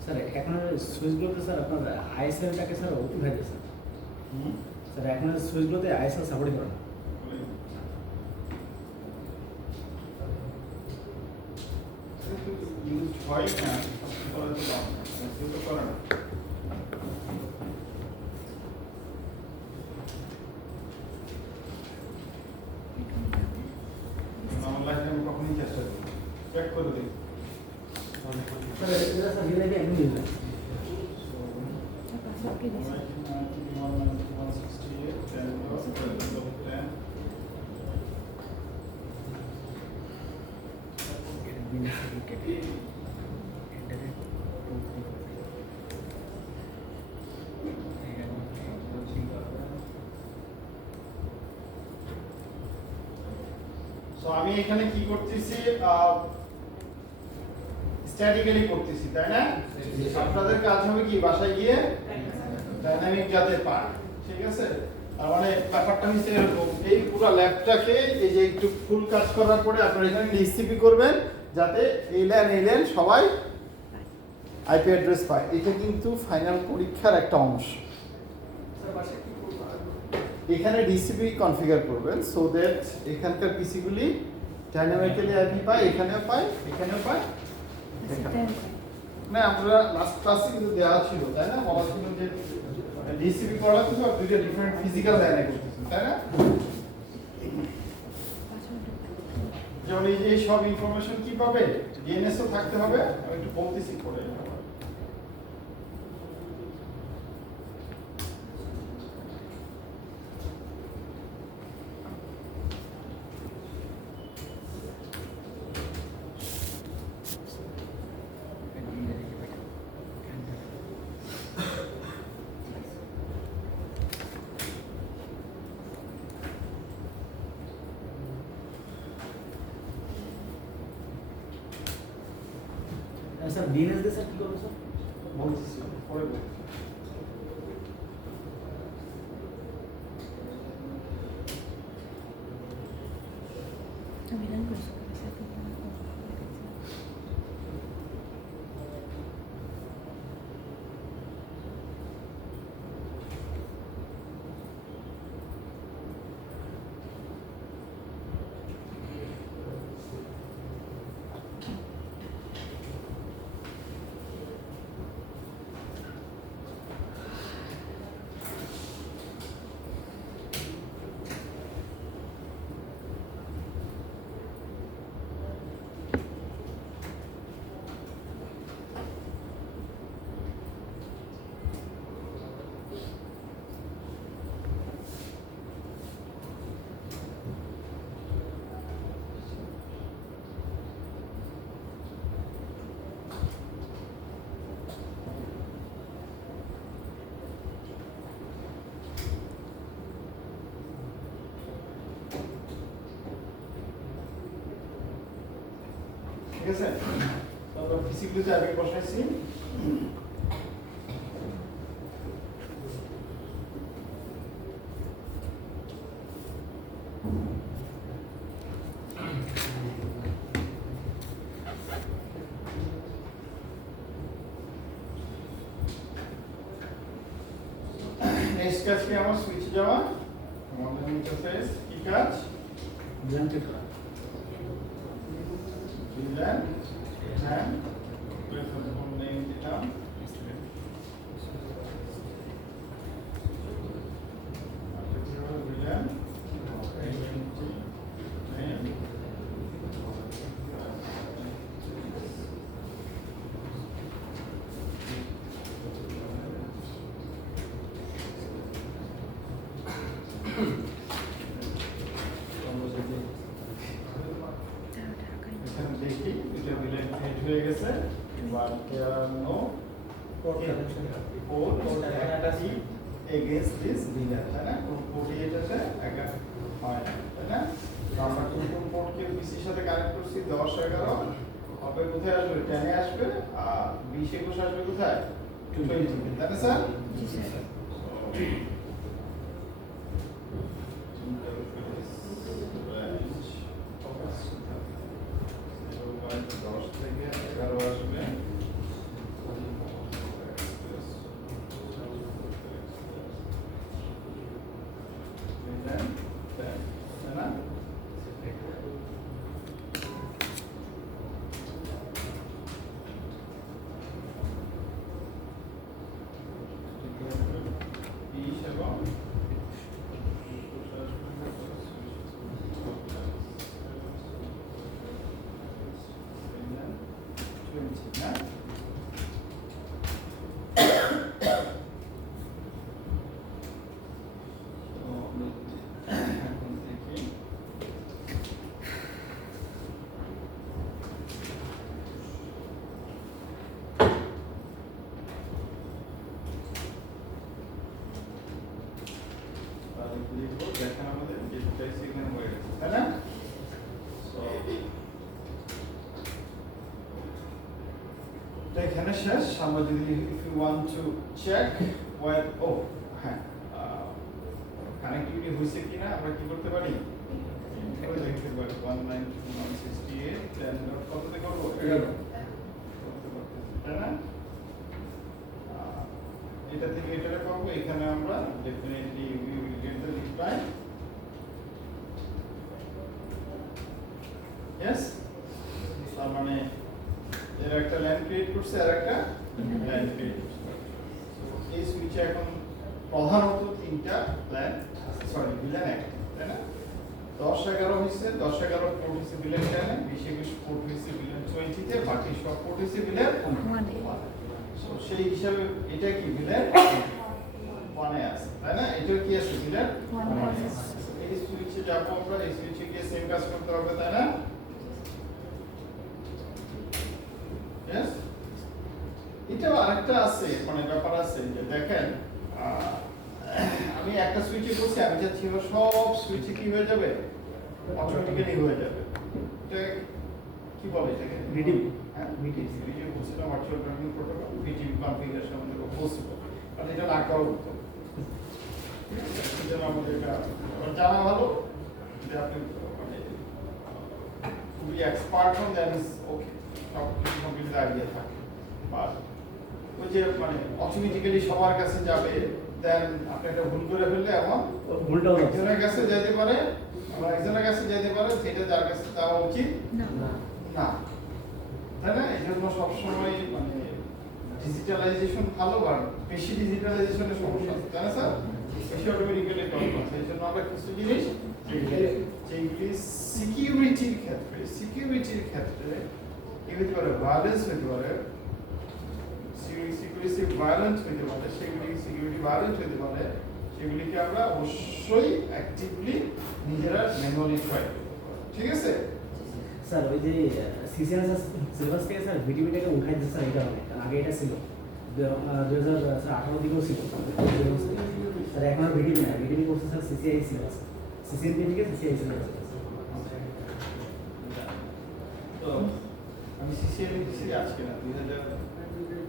স্যার এখন সুইচগুলোতে স্যার আপনার আইএসএলটাকে স্যার উঠাই দিয়েছে স্যার, এখন সুইচগুলোতে আইএসএল সাপোর্ট করে না। ইউজ হয় না, করা তো না, কিন্তু করে না। আমার লাইফে আমি কখনোই চেষ্টা করি, চেক করে দিই। স্যার এটা স্যার রিলেভি একদম দিন না। পাসওয়ার্ডকে দিছে সো আমি এখানে কি করতেছি, স্ট্যাটিক্যালি করতেছি, তাই না? আপনাদের কাজ হবে কি বাসায় গিয়ে ডাইনামিক যাতে পান, ঠিক আছে? আর মানে ব্যাপারটা হচ্ছে এরকম, এই পুরো ল্যাবটাকে এই যে একটু ফুল কাজ করার পরে আপনারা এখানে ডিসিপি করবেন যাতে এই লাইন সবাই আইপি অ্যাড্রেস পায়। এটা কিন্তু ফাইনাল পরীক্ষার একটা অংশ। এখানে ডিসিপি কনফিগার করবেন সো দ্যাট এখানকার পিসিগুলি ডাইনামিক্যালি আইপি পায়, এখানেও পায়, এখানেও পায়, এখানেও পায়। না আমরা লাস্ট ক্লাসে কিন্তু দেওয়া ছিল, তাই না? বলা ছিল যে ডিসিপি করা কিন্তু দুইটা ডিফারেন্ট ফিজিক্যাল লাইনে করতেছে, তাই না? যেমন এই যে সব ইনফরমেশন কি পাবে, ডিএনএস ও থাকতে হবে, আমি একটু বলতেছি পরে। স্যার ডিএনএস দিয়ে স্যার কি করবো স্যার? বলতেছি পরে বলছি। আমি রান করছি ঠিক আছে, তো আমরা ফিজিক্যালিতে আগে বসাইছি। নেক্সট কাজ কি আমার সুইচে যাওয়া, আমাদের ইন্টারফেস কি কাজ? জানতে পারা VLAN and platform name দিলাম। VLAN name এখানে দেখি এটা VLAN create হয়ে গেছে, but there are no port attached against this VLAN, তাই না? কোন পোর্ট এটাতে একটা হয় না, তাই না? তো আমরা কোন পোর্টকে পিসির সাথে কানেক্ট করছি 10 11 হবে কোথায় আসবে? 10 এ আসবে, আর 20 21 আসবে কোথায়? 20, তাই না স্যার? জি স্যার দেখেন আমাদের ডিজিটাল সিগন্যাল হয়ে গেছে, তাই না? তো এখানে শেষ। আমরা যদি if you want to check where হ্যাঁ কানেক্টিভিটি হয়েছে কিনা আমরা কি করতে পারি? এভাবে দেখতে পারি 192.168 10 কততে করব? 11 তাই না? এটা থেকে এটা করব, এখানে আমরা definitely we will get the reply. Yes, তার মানে এর একটা লাইন ক্রিয়েট করছে আর একটা লাইন ক্রিয়েট করছে। এই সুইচে এখন প্রধানত তিনটা লাইন VLAN এক, তাই না? 10 11 হইছে, 10 11 পোর্ট হইছে VLAN 10 এ, 20 21 পোর্ট হইছে VLAN 20 তে, বাকি সব পোর্ট হইছে VLAN 1 এ। সো সেই হিসাবে এটা কি VLAN 1 এ আছে, তাই না? এটা কি আছে VLAN 1 এ আছে। এই সুইচে যাবো আমরা, এই সুইচে গিয়ে সেম কাজ করতে হবে, তাই না? Yes, এটাও আরেকটা আছে, মানে ব্যাপার আছে যে দেখেন আমি একটা সুইচে বলছি, আমি চাচ্ছি সব সুইচে কি হয়ে যাবে? অটোমেটিক্যালি হয়ে যাবে। এটা কি বলে এটাকে? VTP হ্যাঁ, VTP বলছিল virtual traffic protocol, VTP configuration আমাদের পসিবল, আর এটা না করা উত্তম। ঠিক আছে, এই জন্য আমাদের এটা জানা ভালো যে আপনি মানে খুবই এক্সপার্ট হন, দ্যাট ইজ ওকে, সব কিছু কমপ্লিট আইডিয়া থাকে। বাট ওই যে মানে অটোমেটিক্যালি সবার কাছে যাবে, দেন আপনি একটা ভুল করে ফেললে এমন ভুলটাও না। একজনের কাছে যেতে পারে, আবার একজনের কাছে যেতে পারে যেটা যার কাছে যাওয়া উচিত না না, তাই না? এই জন্য সবসময় মানে ডিজিটালাইজেশন ভালো, আর বেশি ডিজিটালাইজেশনের সমস্যা আছে, তাই না স্যার? বেশি অটোমেটিক্যালি প্রবলেম আছে। এই জন্য আমরা কিছু জিনিস যেগুলি সিকিউরিটির ক্ষেত্রে কি হতে পারে, ভায়োলেন্স হতে পারে, সিকিউরিটি ভায়োলেন্স হতে পারে, সিকিউরিটি ভায়োলেন্স হতে পারে, সেগুলিকে আমরা অবশ্যই অ্যাক্টিভলি নিজেরা ম্যানুয়ালি ট্রাই করতে পারি। ঠিক আছে? স্যার ওই যে সিসিএনএস সিলেবাস থেকে স্যার ভিডিওটাকে উঠাই দিচ্ছে স্যার, এই কারণে কারণ আগে এটা ছিল 2018 দিকেও ছিল স্যার, এখন আর ভিডিও না, ভিডিও করছে স্যার সিসিআই সিলেবাস, সিসিএনপি থেকে সিসিআই সিলেবাস। তো আমি সিসিআই দিছি আজকে না, 2000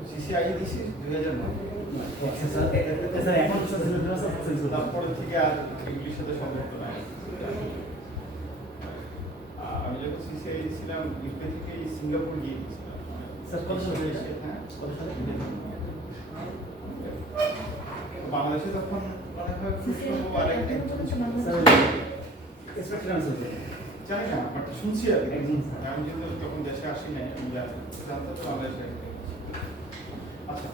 সিসিআই দিছি 2009। স্যার এখন স্যার সিলেবাস তারপরে থেকে আর ইংলিশের সাথে সম্পর্ক নাই। আমি যখন সিসিআই ছিলাম ইউকে থেকে সিঙ্গাপুর গিয়েছিলাম। স্যার কত সালে? হ্যাঁ, কত সালে? বাংলাদেশে তখন মনে হয় খুব সম্ভব আরেকটা স্যার এক্সপেক্টেড আনসার জানি না, বাট শুনছি আর কি। একদম স্যার। আমি যেহেতু তখন দেশে আসি নাই, আমি জানতাম তো বাংলাদেশে। আচ্ছা,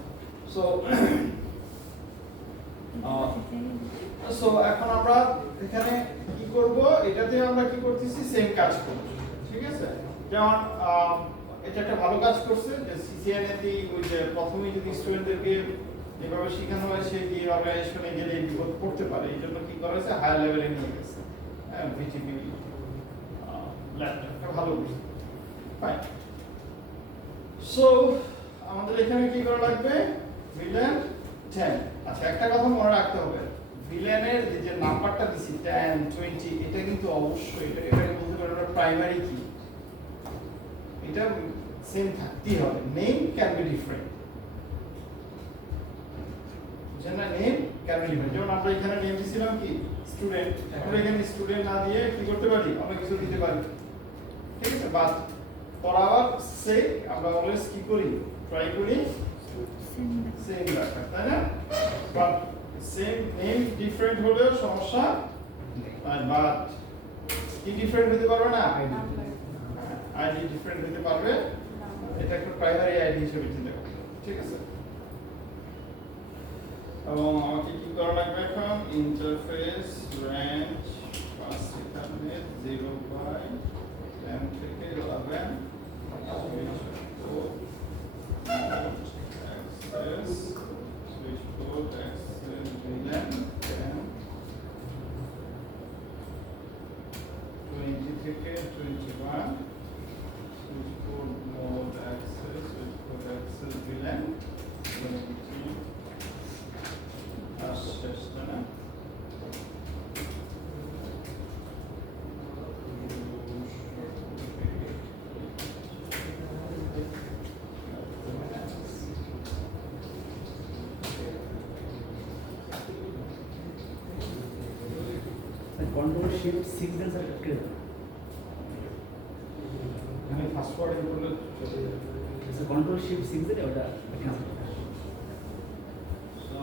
সো এখন আমরা এখানে কি করব, এটাতে আমরা কি করতেছি, সেম কাজ করব। ঠিক আছে, যেমন এটা একটা ভালো কাজ করছে যে সিসিএন এতে ওই যে প্রথমেই যদি স্টুডেন্টদেরকে যেভাবে শেখানো হয় সে এই অর্গানাইজেশনে গেলে বিপদ পড়তে পারে, এই জন্য কি করা হয়েছে, হায়ার লেভেলে নিয়ে গেছে। হ্যাঁ, ভিটিপি ল্যাপটপটা ভালো করছে। ফাইন। সো আমাদের এখানে কি করা লাগবে, ভিলেন 10। আচ্ছা, একটা কথা মনে রাখতে হবে, ভিলেনের যে নাম্বারটা দিছি 10 20, এটা কিন্তু অবশ্যই এটাকে বলতে পারি আমরা প্রাইমারি কি, এটা সেম থাকতেই হবে। নেম ক্যান বি ডিফারেন্ট, বুঝছেন না? Name can be different. যেমন আমরা এখানে নেম দিছিলাম কি স্টুডেন্ট, এখন এখানে স্টুডেন্ট না দিয়ে কি করতে পারি, আমরা কিছু দিতে পারি। ঠিক আছে, বাট ফর আওয়ার সেক আমরা অলওয়েজ কি করি, ট্রাই করি সেম রাখার, তাই না? বাট সেম নেম ডিফারেন্ট হলেও সমস্যা, বাট কি ডিফারেন্ট হতে পারবে না, আইডি ডিফারেন্ট হতে পারবে, এটা একটা প্রাইমারি আইডি হিসেবে চিন্তা করতে হবে। ঠিক আছে, এবং আমাকে কি করা লাগবে এখন, ইন্টারফেস রেঞ্জ ফার্স্ট এখানে 0 বাই 10 থেকে 11 switchboard access VLAN 10 20 থেকে 21 switchboard mode access VLAN 22 আর শেষটা না কন্ট্রোল শিফট 6 দেন স্যার, আমি ফার্স্ট ওয়ার্ড করলে স্যার কন্ট্রোল শিফট 6 দেন ওটা ক্যান্সেল। সো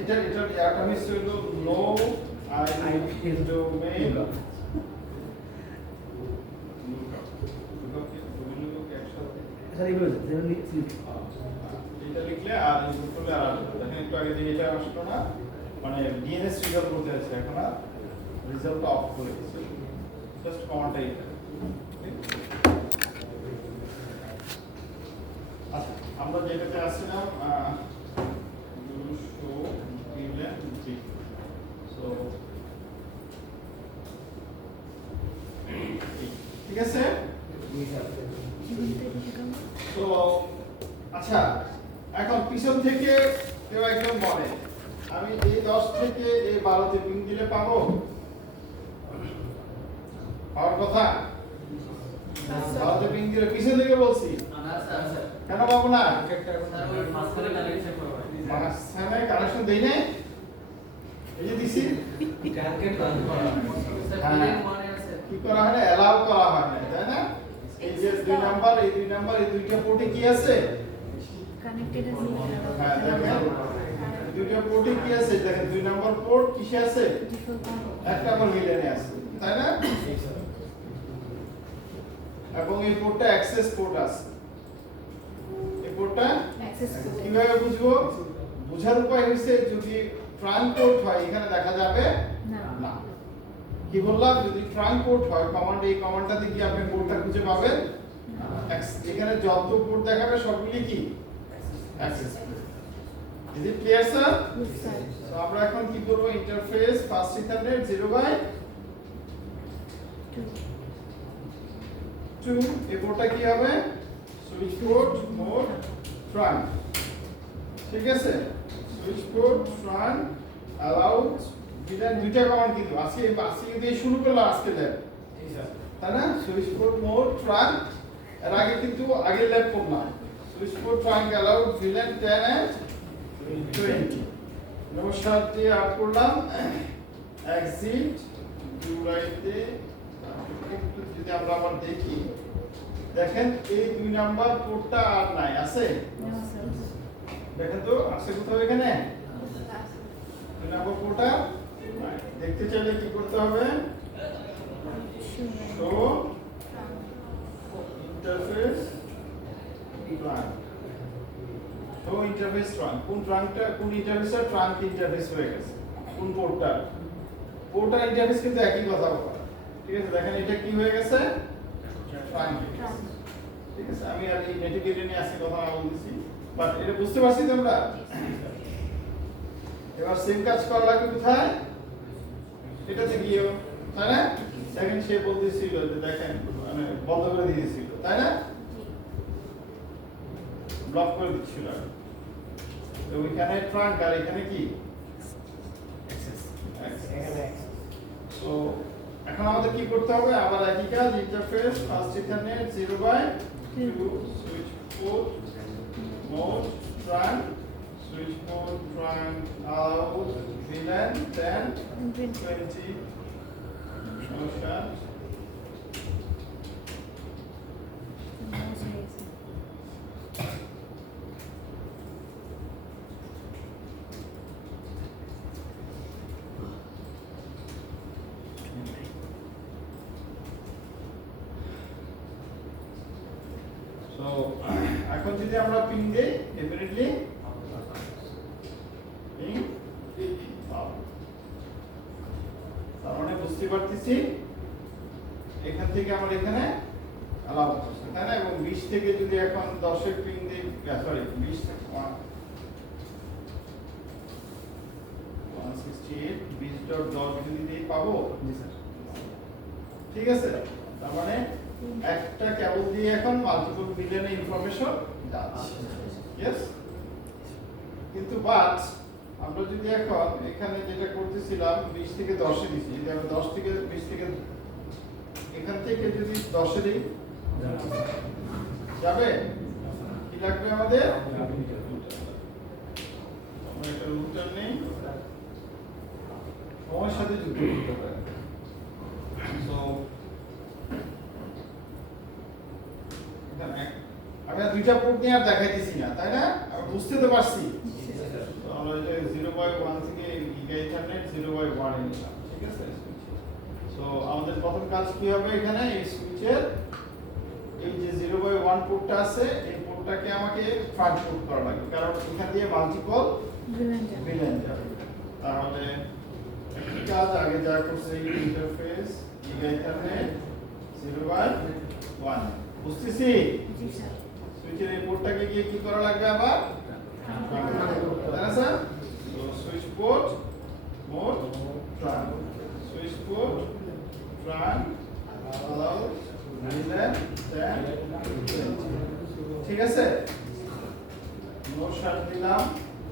এটার ইয়াটা মিস হলো নো আইডি ডোমেইন স্যার এইভাবে এটা লিখলে আর ইনপুট করলে আর দেখেন একটু আগে যে এটা আসলো না, মানে ডিএনএস রেজাল্ট বলতে আছে, এখন আর রেজাল্টটা অফ করে দিয়েছে, জাস্ট কমান্ডটা এটা। আচ্ছা, আমরা যেটাতে আসছিলাম শো ভিলেন জি, সো ঠিক আছে। তো আচ্ছা, এখন পিছন থেকে কেউ একজন বলে আমি এই 10 থেকে এই 12তে পিং দিলে পাবো, পাওয়ার কথা, 12তে পিং দিকে পিছন দিকে বলছি না স্যার স্যার কেন পাবো না ওই মাঝখানে কানেকশন করবো মাঝখানে কানেকশন দেই নাই এই যে দিছি কি করা হয় না এলাও করা হয় না তাই না এই যে দুই নাম্বার এই দুইটা পোর্টে কি আছে কানেক্টেড হ্যাঁ দেখেন দুইটা পোর্টে কি আছে দেখেন দুই নাম্বার পোর্ট কিসে আছে একটা করে মিলানে আছে তাই না এবং এই পোর্টটা অ্যাক্সেস পোর্ট আছে এই পোর্টটা অ্যাক্সেস কিভাবে বুঝবো বোঝার উপায় হইছে যদি ট্রাঙ্ক পোর্ট হয় এখানে দেখা যাবে না না কি বললাম যদি ট্রাঙ্ক পোর্ট হয় কমান্ড এই কমান্ডটাতে কি আপনি পোর্টটা খুঁজে পাবেন এখানে যত পোর্ট দেখাবে সবগুলি কি access is it clear sir so আমরা এখন কি করব ইন্টারফেস ফাস্ট ইথারনেট 0/2 এই পোর্টটা কি হবে সুইচ পোর্ট মোড ট্রাঙ্ক ঠিক আছে সুইচ পোর্ট ট্রাঙ্ক অ্যালাউড দিলেন দুইটা কমান্ড কিন্তু আজকে দিয়ে শুরু করলাম আজকে ল্যাব তাই না সুইচ পোর্ট মোড ট্রাঙ্ক এর আগে কিন্তু আগের ল্যাব করলাম সুইচ পোর্ট ট্রাঙ্ক অ্যালাউড দিলেন 10 and 20 নমস্কার দিয়ে আপ করলাম এক্সিট ইউআইতে যদি আমরা আবার দেখি দেখেন এই দুই নাম্বার পোর্টটা আর নাই আছে দেখেন তো আছে কোথাও এখানে দুই নাম্বার পোর্টটা দেখতে চাইলে কি করতে হবে তো ইন্টারফেস ট্রাঙ্ক তো ইন্টারফেস ট্রাঙ্ক কোন ট্রাঙ্কটা কোন ইন্টারফেসটা ট্রাঙ্ক ইন্টারফেস হয়ে গেছে কোন পোর্টটা পোর্টার ইন্টারফেস কিন্তু একই কথা বলা ঠিক আছে দেখেন এটা কি হয়ে গেছে ট্রাঙ্ক ঠিক আছে আমি আর এই নেটিভিটি নিয়ে আসি কথা না বলতেছি বাট এটা বুঝতে পারছি তোমরা এবার সেম কাজ করা লাগবে কোথায় এটাতে গিয়েও তাই না সেকেন্ড সে বলতেছিল যে দেখেন মানে বন্ধ করে দিয়েছিল তাই না ব্লক করে দিচ্ছিল তো ওইখানে ট্রাঙ্ক আর এখানে কি তো এখন আমাদের কি করতে হবে আবার একই কাজ interface fast ethernet 0/2 switch port mode trunk switch port trunk out VLAN 10 20 সমস্যা সো এখন যদি আমরা পিং দেই ডেফিনেটলি পিং পাবো তার মানে বুঝতে পারতেছি এখান থেকে আমরা এখানে অ্যালাউ করছি তাই না এবং 20 থেকে যদি এখন 10 এর পিং দেই সরি 20 থেকে 168 20.10 যদি দেই পাবো জি স্যার ঠিক আছে তার মানে একটা কেবল দিয়ে এখন মাল্টিপল বিলিয়ন ইনফরমেশন যাচ্ছে यस কিন্তু বাট আমরা যদি এখন এখানে যেটা করতেছিলাম 20 থেকে 10 এ দিছি যদি আমরা 10 থেকে 20 থেকে এখান থেকে যদি 10 এ দিই যাবে কি লাগবে আমাদের আমরা একটা রুটার নেই সময়ের সাথে যুক্ত করতে হবে সো আমি দুইটা পোর্ট নিয়ে আর দেখাইতেছি না তাই না আমি বুঝতে তো পারছি তো আমরা এটা 0/1 থেকে গিগা ইথারনেট 0/1 এ নিলাম ঠিক আছে সো আমাদের প্রথম কাজ কি হবে এখানে এই সুইচের এই যে 0/1 পোর্টটা আছে এই পোর্টটাকে আমাকে ফ্রন্ট পোর্ট করা লাগবে কারণ এখান দিয়ে মাল্টিপল ভিলেন যাবে তাহলে একই কাজ আগে যা করছে ইন্টারফেস গিগা ইথারনেট 0/1 বুঝতেছি জি স্যার সুইচের এই পোর্টটাকে গিয়ে কি করা লাগবে আবার তাই না স্যার তো সুইচ পোর্ট মোড ট্রান সুইচ পোর্ট ট্রান অ্যালাউ ভিলেন দেন ঠিক আছে নো শাট দিলাম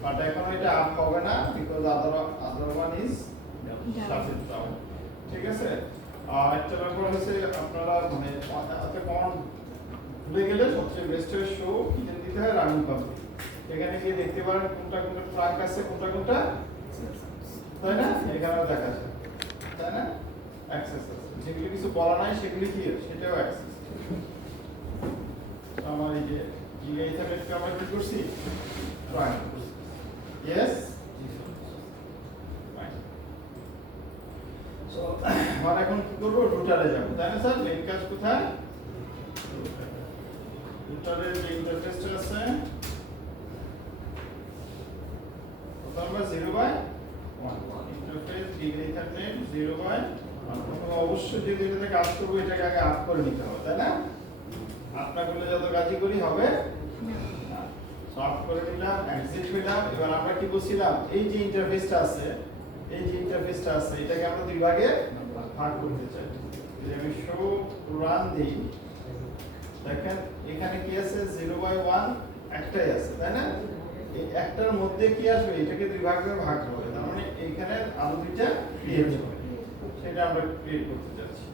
বাট এখন এটা আপ হবে না because other one is shutted down ঠিক আছে একটা ব্যাপার হচ্ছে আপনারা মানে হাতে কমন ভুলে গেলে সবচেয়ে বেস্ট হয় শো কিতে দিতে হয় রানিং পাবলিক। এখানে গিয়ে দেখতে পারেন কোনটা কোনটা ট্রাঙ্ক আছে কোনটা কোনটা, তাই না? এখানেও দেখা যায়, তাই না? অ্যাক্সেস আছে, যেগুলি কিছু বলা নাই সেগুলি কি সেটাও অ্যাক্সেস। আমার এই যে জিগা ইথারনেটকে আমরা কি করছি, ট্রাঙ্ক করছি। ইয়েস, সো আমরা এখন কি করব, রুটারে যাব, তাই না স্যার? মেইন কাজ কোথায়? রুটারের যে ইন্টারফেসটা আছে ওটা আমরা 0/1 ইন্টারফেস জিগা ইথারনেট 0/1। অবশ্যই যদি এটাতে কাজ করবো এটাকে আগে আপ করে নিতে হবে, তাই না? আপ না করলে যত কাজই করি হবে না। সব করে নিলাম, এক্সিট হইলাম। এবার আমরা কি বলছিলাম, এই যে ইন্টারফেসটা আছে, এই যে ইন্টারফেসটা আছে এটাকে আমরা দুই ভাগে ভাগ করতে চাই। যদি আমি শো রান দিই, দেখেন এখানে কি আছে, 0/1 একটাই আছে, তাই না? এই একটার মধ্যে কি আসবে, এটাকে দুই ভাগে ভাগ হবে, তার মানে এইখানে আরো দুইটা ক্রিয়েট হবে, সেটা আমরা ক্রিয়েট করতে যাচ্ছি।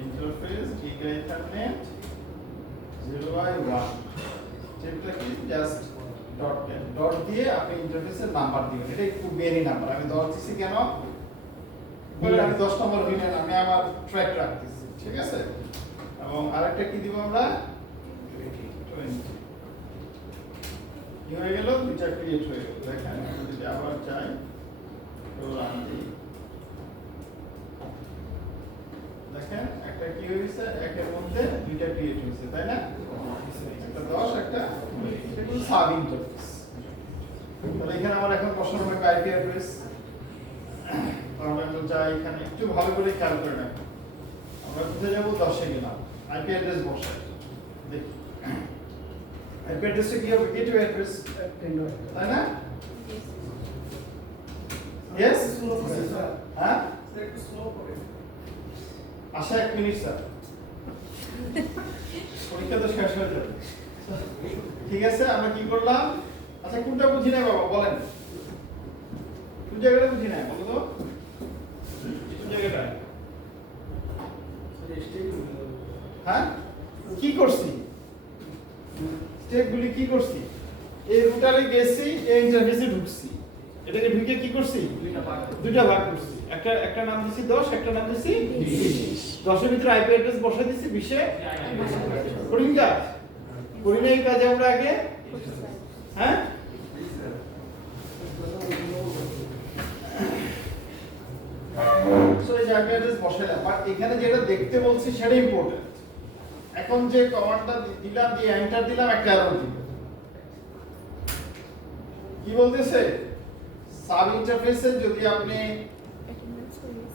ইন্টারফেস গিগা ইথারনেট 0/1, যেটা কি জাস্ট ডট দিয়ে আপনি ইন্টারফেসের নাম্বার দিবেন। এটা একটু বেরি নাম্বার, আমি 10 দিছি কেন, বলে আমি 10 নম্বর ভিলেন আমি আমার ট্র্যাক রাখতেছি, ঠিক আছে? এবং আরেকটা কি দিব আমরা, 20 কি হয়ে গেল, দুইটা ক্রিয়েট হয়ে গেল। দেখেন আমি যদি আবার চাই তো রান দিই, দেখেন একটা কি হয়েছে, একের মধ্যে দুইটা ক্রিয়েট হয়েছে, তাই না? একটা 10 একটা 20, এটা হলো সাব ইন্টারফেস। তাহলে এখানে আমার এখন প্রশ্ন হবে আইপি অ্যাড্রেস। তাহলে আমরা যাই এখানে, একটু ভালো করে খেয়াল করে রাখুন। আমরা কোথায় যাব, 10 এ গেলাম, আইপি অ্যাড্রেস বসাই, দেখি আইপি অ্যাড্রেসটা কি হবে, গেটওয়ে অ্যাড্রেস, তাই না? ইয়েস, হ্যাঁ আশা 1 মিনিট স্যার, পরীক্ষা তো শেষ হয়ে যাবে। ঠিক আছে, আমরা কি করলাম, আচ্ছা কোনটা বুঝি নাই বাবা বলেন, কোন জায়গাটা বুঝি নাই বলো তো, কোন জায়গাটা? হ্যাঁ কি করছি, স্টেপগুলি কি করছি, এই রুটারে গেছি, এই ইন্টারফেসে ঢুকছি, এটাকে ঢুকে কি করছি, দুইটা ভাগ করছি, একটা নাম দিছি 10, একটা নাম দিছি 20। 10 এর ভিতরে আইপি অ্যাড্রেস বসাই দিছি, 20 এ করি কাজ, করি না এই কাজ আমরা আগে, হ্যাঁ? সো এই আইপি অ্যাড্রেস বসাইলাম, বাট এখানে যেটা দেখতে বলছি সেটা ইম্পর্টেন্ট। এখন যে কমান্ডটা দিলাম, দিয়ে এন্টার দিলাম, একটা এরর দিল। কি বলতেছে, সাব ইন্টারফেসে যদি আপনি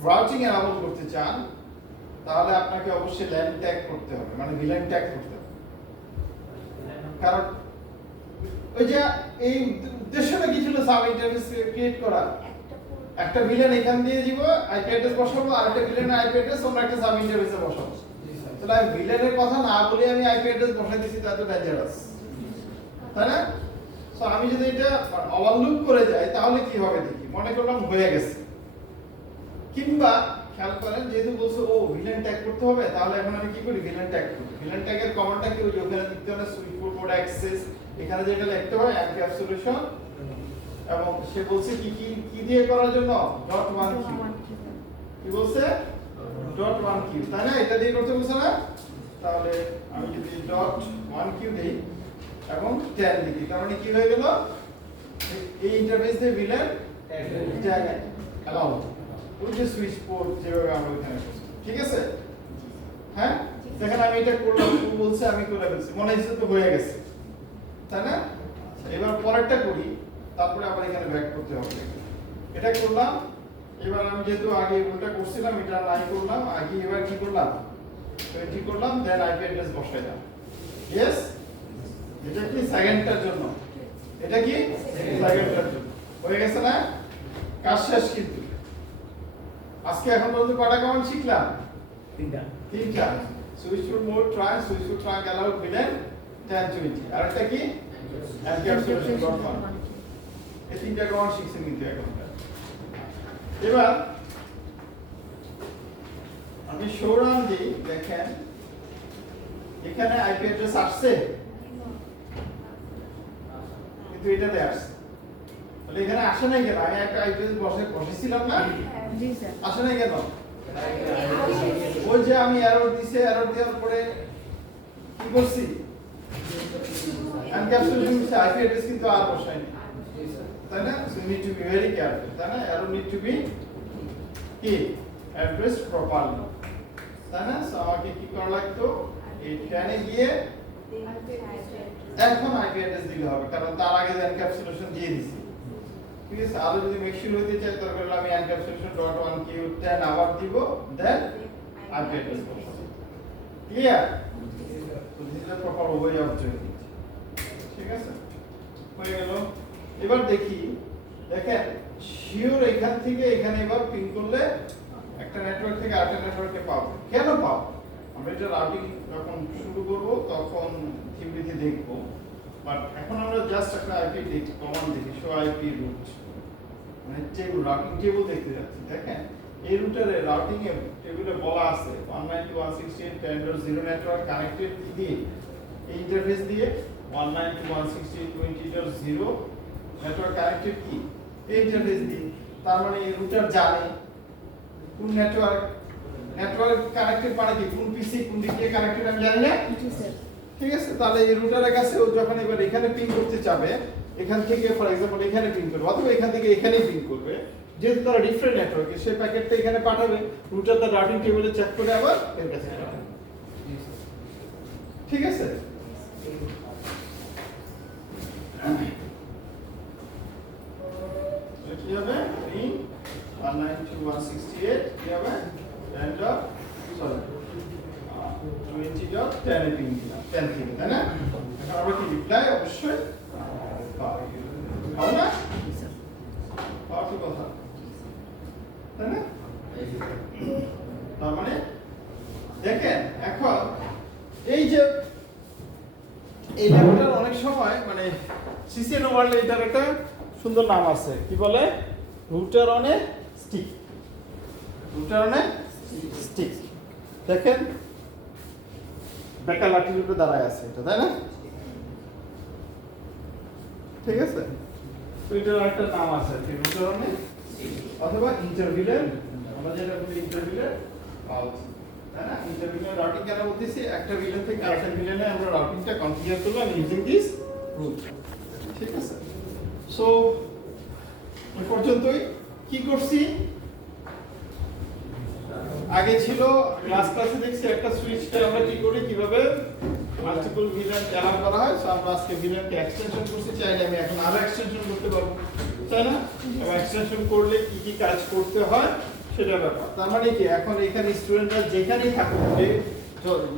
রাউটিং এনাবল করতে চান তাহলে আপনাকে অবশ্যই ল্যান ট্যাগ করতে হবে, মানে ভিলেন ট্যাগ করতে হবে। কারণ ওই যে এই উদ্দেশ্যটা কি ছিল, সাব ইন্টারফেস ক্রিয়েট করা, একটা ভিলেন এখান দিয়ে দিব, আইপি অ্যাড্রেস বসাবো, আরেকটা ভিলেনের আইপি অ্যাড্রেস আমরা একটা সাব ইন্টারফেসে বসাবো। তাহলে আমি ভিলেনের কথা না বলে আমি আইপি অ্যাড্রেস বসাই দিছি, তা তো ডেঞ্জারাস, তাই না? সো আমি যদি এটা ওভারলুক করে যাই তাহলে কি হবে দেখি, মনে করলাম হয়ে গেছে, কিংবা খেয়াল করেন যেহেতু বলছো ও ভিলেন ট্যাগ করতে হবে, তাহলে এখন আমি কি করি, ভিলেন ট্যাগ করি। ভিলেন ট্যাগের কমান্ডটা কি, ওই ওখানে লিখতে হবে সুইচবোর্ড মোড অ্যাক্সেস, এখানে যেটা লিখতে হয় এনক্যাপসুলেশন, এবং সে বলছে কি কি কি দিয়ে করার জন্য, .1 কিউ, কি বলছে, .1 কিউ, তাই না? এটা দিয়ে করতে বলছে না? তাহলে আমি যদি .1 কিউ দেই এবং 10 লিখি, তার মানে কি হয়ে গেল, এই ইন্টারফেস দিয়ে ভিলেন ট্যাগ অ্যালাউড, ওই যে সুইচ পোর্ট যেভাবে আমরা এখানে করছি, ঠিক আছে? হ্যাঁ, দেখেন আমি এটা করলাম, ও বলছে আমি করে ফেলছি, মনে হচ্ছে তো হয়ে গেছে, তাই না? এবার পরেরটা করি, তারপরে আবার এখানে ব্যাক করতে হবে। এটা করলাম, এবার আমি যেহেতু আগে ওটা করছিলাম, এটা নাই করলাম আগে, এবার কি করলাম, এন্ট্রি করলাম, দেন আইপি অ্যাড্রেস বসাইলাম। ইয়েস, এটা কি সেকেন্ডটার জন্য, এটা কি সেকেন্ডটার জন্য হয়ে গেছে না? কাজ শেষ কিন্তু। আজকে এখন পর্যন্ত কয়টা কমান্ড শিখলাম? তিনটা। Switchboard mode trunk, switchboard trunk allowed villain 1020, আরেকটা কি এনক্যাপসুলেশন .1। এই তিনটা কমান্ড শিখছেন কিন্তু এখন। এবার আমি শো রান দিই, দেখেন এখানে আইপি অ্যাড্রেস আসছে, কিন্তু এটাতে আসছে, তাহলে এখানে আসে নাই কেন? আমি একটা আইপি অ্যাড্রেস বসেছিলাম না, জি স্যার। আসে নাই কেন? ওই যে আমি এরর দিছে, এরর দেওয়ার পরে কি করছি, এনক্যাপসুলেশন দিছে, আইপি অ্যাড্রেস কিন্তু আর বসাইনি, তাই না? So need to be very careful, তাই না? এরর নিড টু বি কি অ্যাড্রেসড প্রপারলি, তাই না? সো আমাকে কি করা লাগতো, এই ট্যানে গিয়ে এখন আইপি অ্যাড্রেস দিতে হবে, কারণ তার আগে এনক্যাপসুলেশন দিয়ে দিছি, ঠিক আছে? আরো যদি মেক শিওর হইতে চাই তাহলে আমি এনক্যাপসুলেশন ডট 1 কিউ 10 আবার দিব, দেন আইপি অ্যাড্রেস বসাবো। ক্লিয়ার? তো this is the proper way of doing it. ঠিক আছে, হয়ে গেল। এবার দেখি, দেখেন শিওর এখান থেকে এখানে এবার পিন করলে একটা নেটওয়ার্ক থেকে আরেকটা নেটওয়ার্কে পাবো। কেন পাবো? আমরা এটা রাউটিং যখন শুরু করব তখন থিওরিতে দেখব, বাট এখন আমরা জাস্ট একটা আইপি দেখি, কমান্ড দেখি, শো আইপি রুট, মানে টেবিল, রাউটিং টেবিল দেখতে যাচ্ছি। দেখেন এই রুটারে রাউটিং এ টেবিলে বলা আছে 192.168.10.0 নেটওয়ার্ক কানেক্টেড দিয়ে এই ইন্টারফেস দিয়ে 192.168.20.0 নেটওয়ার্ক কানেক্টেড কি এই ইন্টারফেস দিয়ে। তার মানে এই রুটার জানে কোন নেটওয়ার্ক কানেক্টেড, মানে কি কোন পিসি কোন দিক দিয়ে কানেক্টেড আমি জানি না, জি স্যার। ঠিক আছে? তাহলে এই রুটারের কাছে ও যখন এবার এখানে পিং করতে যাবে, এখান থেকে ফর এক্সাম্পল এখানে পিং করবে অথবা এখান থেকে এখানেই পিং করবে, যেহেতু তারা ডিফারেন্ট নেটওয়ার্কে, সেই প্যাকেটটা এখানে পাঠাবে, রুটার তার রাউটিং টেবিলে চেক করে আবার এর কাছে পাঠাবে। ঠিক আছে? কি হবে? পিং 192.168 কি হবে? 20.10 এ পিং দিলাম, 10 থেকে, তাই না? এখন আমরা কি রিপ্লাই অবশ্যই পাবো, পাবো না? পাওয়ার কি কথা, তাই না? তার মানে দেখেন এখন এই যে এই লেভেলটার অনেক সময় মানে সিসিএন ওয়ার্ল্ডে এটার একটা সুন্দর নাম আছে, কি বলে? Rotor on a stick, rotor on a stick. দেখেন বেকার লাঠির উপরে দাঁড়ায় আছে এটা, তাই না? ঠিক আছে, তো এটার একটা নাম আছে রুটার অন এ অথবা ইন্টারভিউয়ার, আমরা যেটা বলি ইন্টারভিউয়ার আউট, তাই না? ইন্টারভিউয়ার রাউটিং কেন বলতেছি, একটা ভিলেন থেকে আরেকটা ভিলেনে আমরা রাউটিংটা কনফিগার করলাম ইউজিং দিস রুট। ঠিক আছে, সো এই পর্যন্তই কি করছি, আগে ছিল ক্লাসে দেখছি একটা সুইচটা আমরা কি করি, কিভাবে মাল্টিপল ভিলেন চালান করা হয়। সো আমরা আজকে ভিলেনকে এক্সটেনশন করতে চাইলে আমি এখন আরো এক্সটেনশন করতে পারবো, তাই না? এবং এক্সটেনশন করলে কি কি কাজ করতে হয় সেটা ব্যাপার। তার মানে কি এখন এখানে স্টুডেন্টরা যেখানেই থাকুক, যে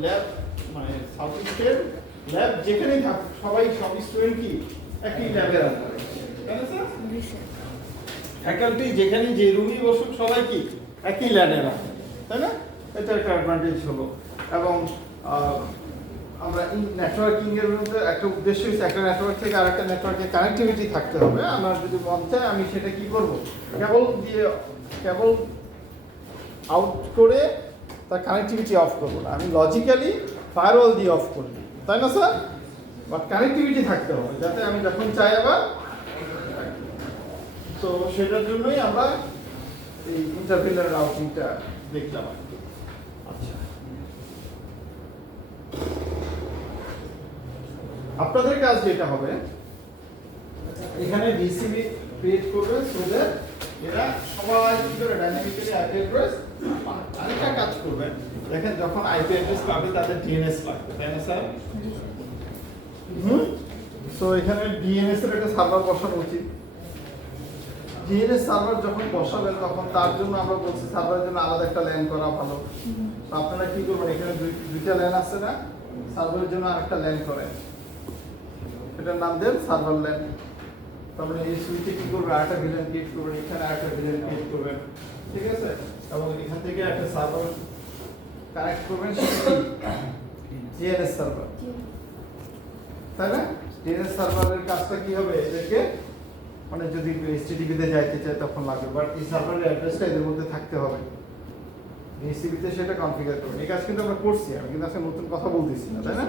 ল্যাব মানে সাউথ ইস্টের ল্যাব যেখানেই থাকুক, সবাই সব স্টুডেন্ট কি একই ল্যাবের আন্ডারে, তাই না স্যার? জি স্যার। ফ্যাকাল্টি যেখানে যে রুমই বসুক সবাই কি একই ল্যাবের আন্ডারে, তাই না? এটা একটা অ্যাডভান্টেজ হলো। এবং আমরা নেটওয়ার্কিং এর মধ্যে একটা উদ্দেশ্য হচ্ছে একটা নেটওয়ার্ক থেকে আরেকটা নেটওয়ার্কে কানেক্টিভিটি থাকতে হবে। আমার যদি মন চায় আমি সেটা কি করব, কেবল আউট করে তার কানেক্টিভিটি অফ করবো না, আমি লজিক্যালি ফায়ারওয়াল দিয়ে অফ করব, তাই না স্যার? বাট কানেক্টিভিটি থাকতে হবে যাতে আমি যখন চাই আবার। তো সেটার জন্যই আমরা এই ইন্টারভিউয়ার রাউটিংটা দেখলাম। আচ্ছা, আপনাদের কাজ যেটা হবে, এখানে ডিসিবি ক্রিয়েট করবে সো দ্যাট এরা সবাই কি করে ডাইনামিক্যালি আইপি অ্যাড্রেস পায়। আরেকটা কাজ করবেন, দেখেন যখন আইপি অ্যাড্রেস পাবে তাদের ডিএনএস লাগবে, তাই না স্যার? সো এখানে ডিএনএস এর একটা সার্ভার বসানো উচিত। ডিএনএস সার্ভার যখন বসাবেন তখন তার জন্য আমরা বলছি সার্ভারের জন্য আলাদা একটা ল্যান করা ভালো। তো আপনারা কি করবেন, এখানে দুইটা ল্যান আছে না, সার্ভারের জন্য আরেকটা ল্যান করেন, এটার নাম দেন সার্ভার ল্যান। তারপরে এই সুইচে কি করবেন, আরেকটা ভিলেন ক্রিয়েট করবেন, এখানে আরেকটা ভিলেন ক্রিয়েট করবেন, ঠিক আছে? এবং এখান থেকে একটা সার্ভার কানেক্ট করবেন, ডিএনএস সার্ভার, তাই না? ডিএনএস সার্ভারের কাজটা কি হবে, এদেরকে মানে যদি HTTP তে যাইতে চায় তখন লাগবে, বাট এই সার্ভারের অ্যাড্রেসটা এদের মধ্যে থাকতে হবে, ডিসিবিতে সেটা কনফিগার করবেন। এই কাজ কিন্তু আমরা করছি, আমি কিন্তু আজকে নতুন কথা বলতেছি না, তাই না?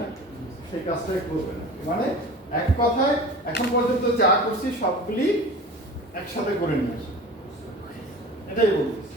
সেই কাজটাই করবেন। মানে এক কথায় এখন পর্যন্ত যা করছি সবগুলি একসাথে করে নিয়ে আসি, এটাই বলতেছি।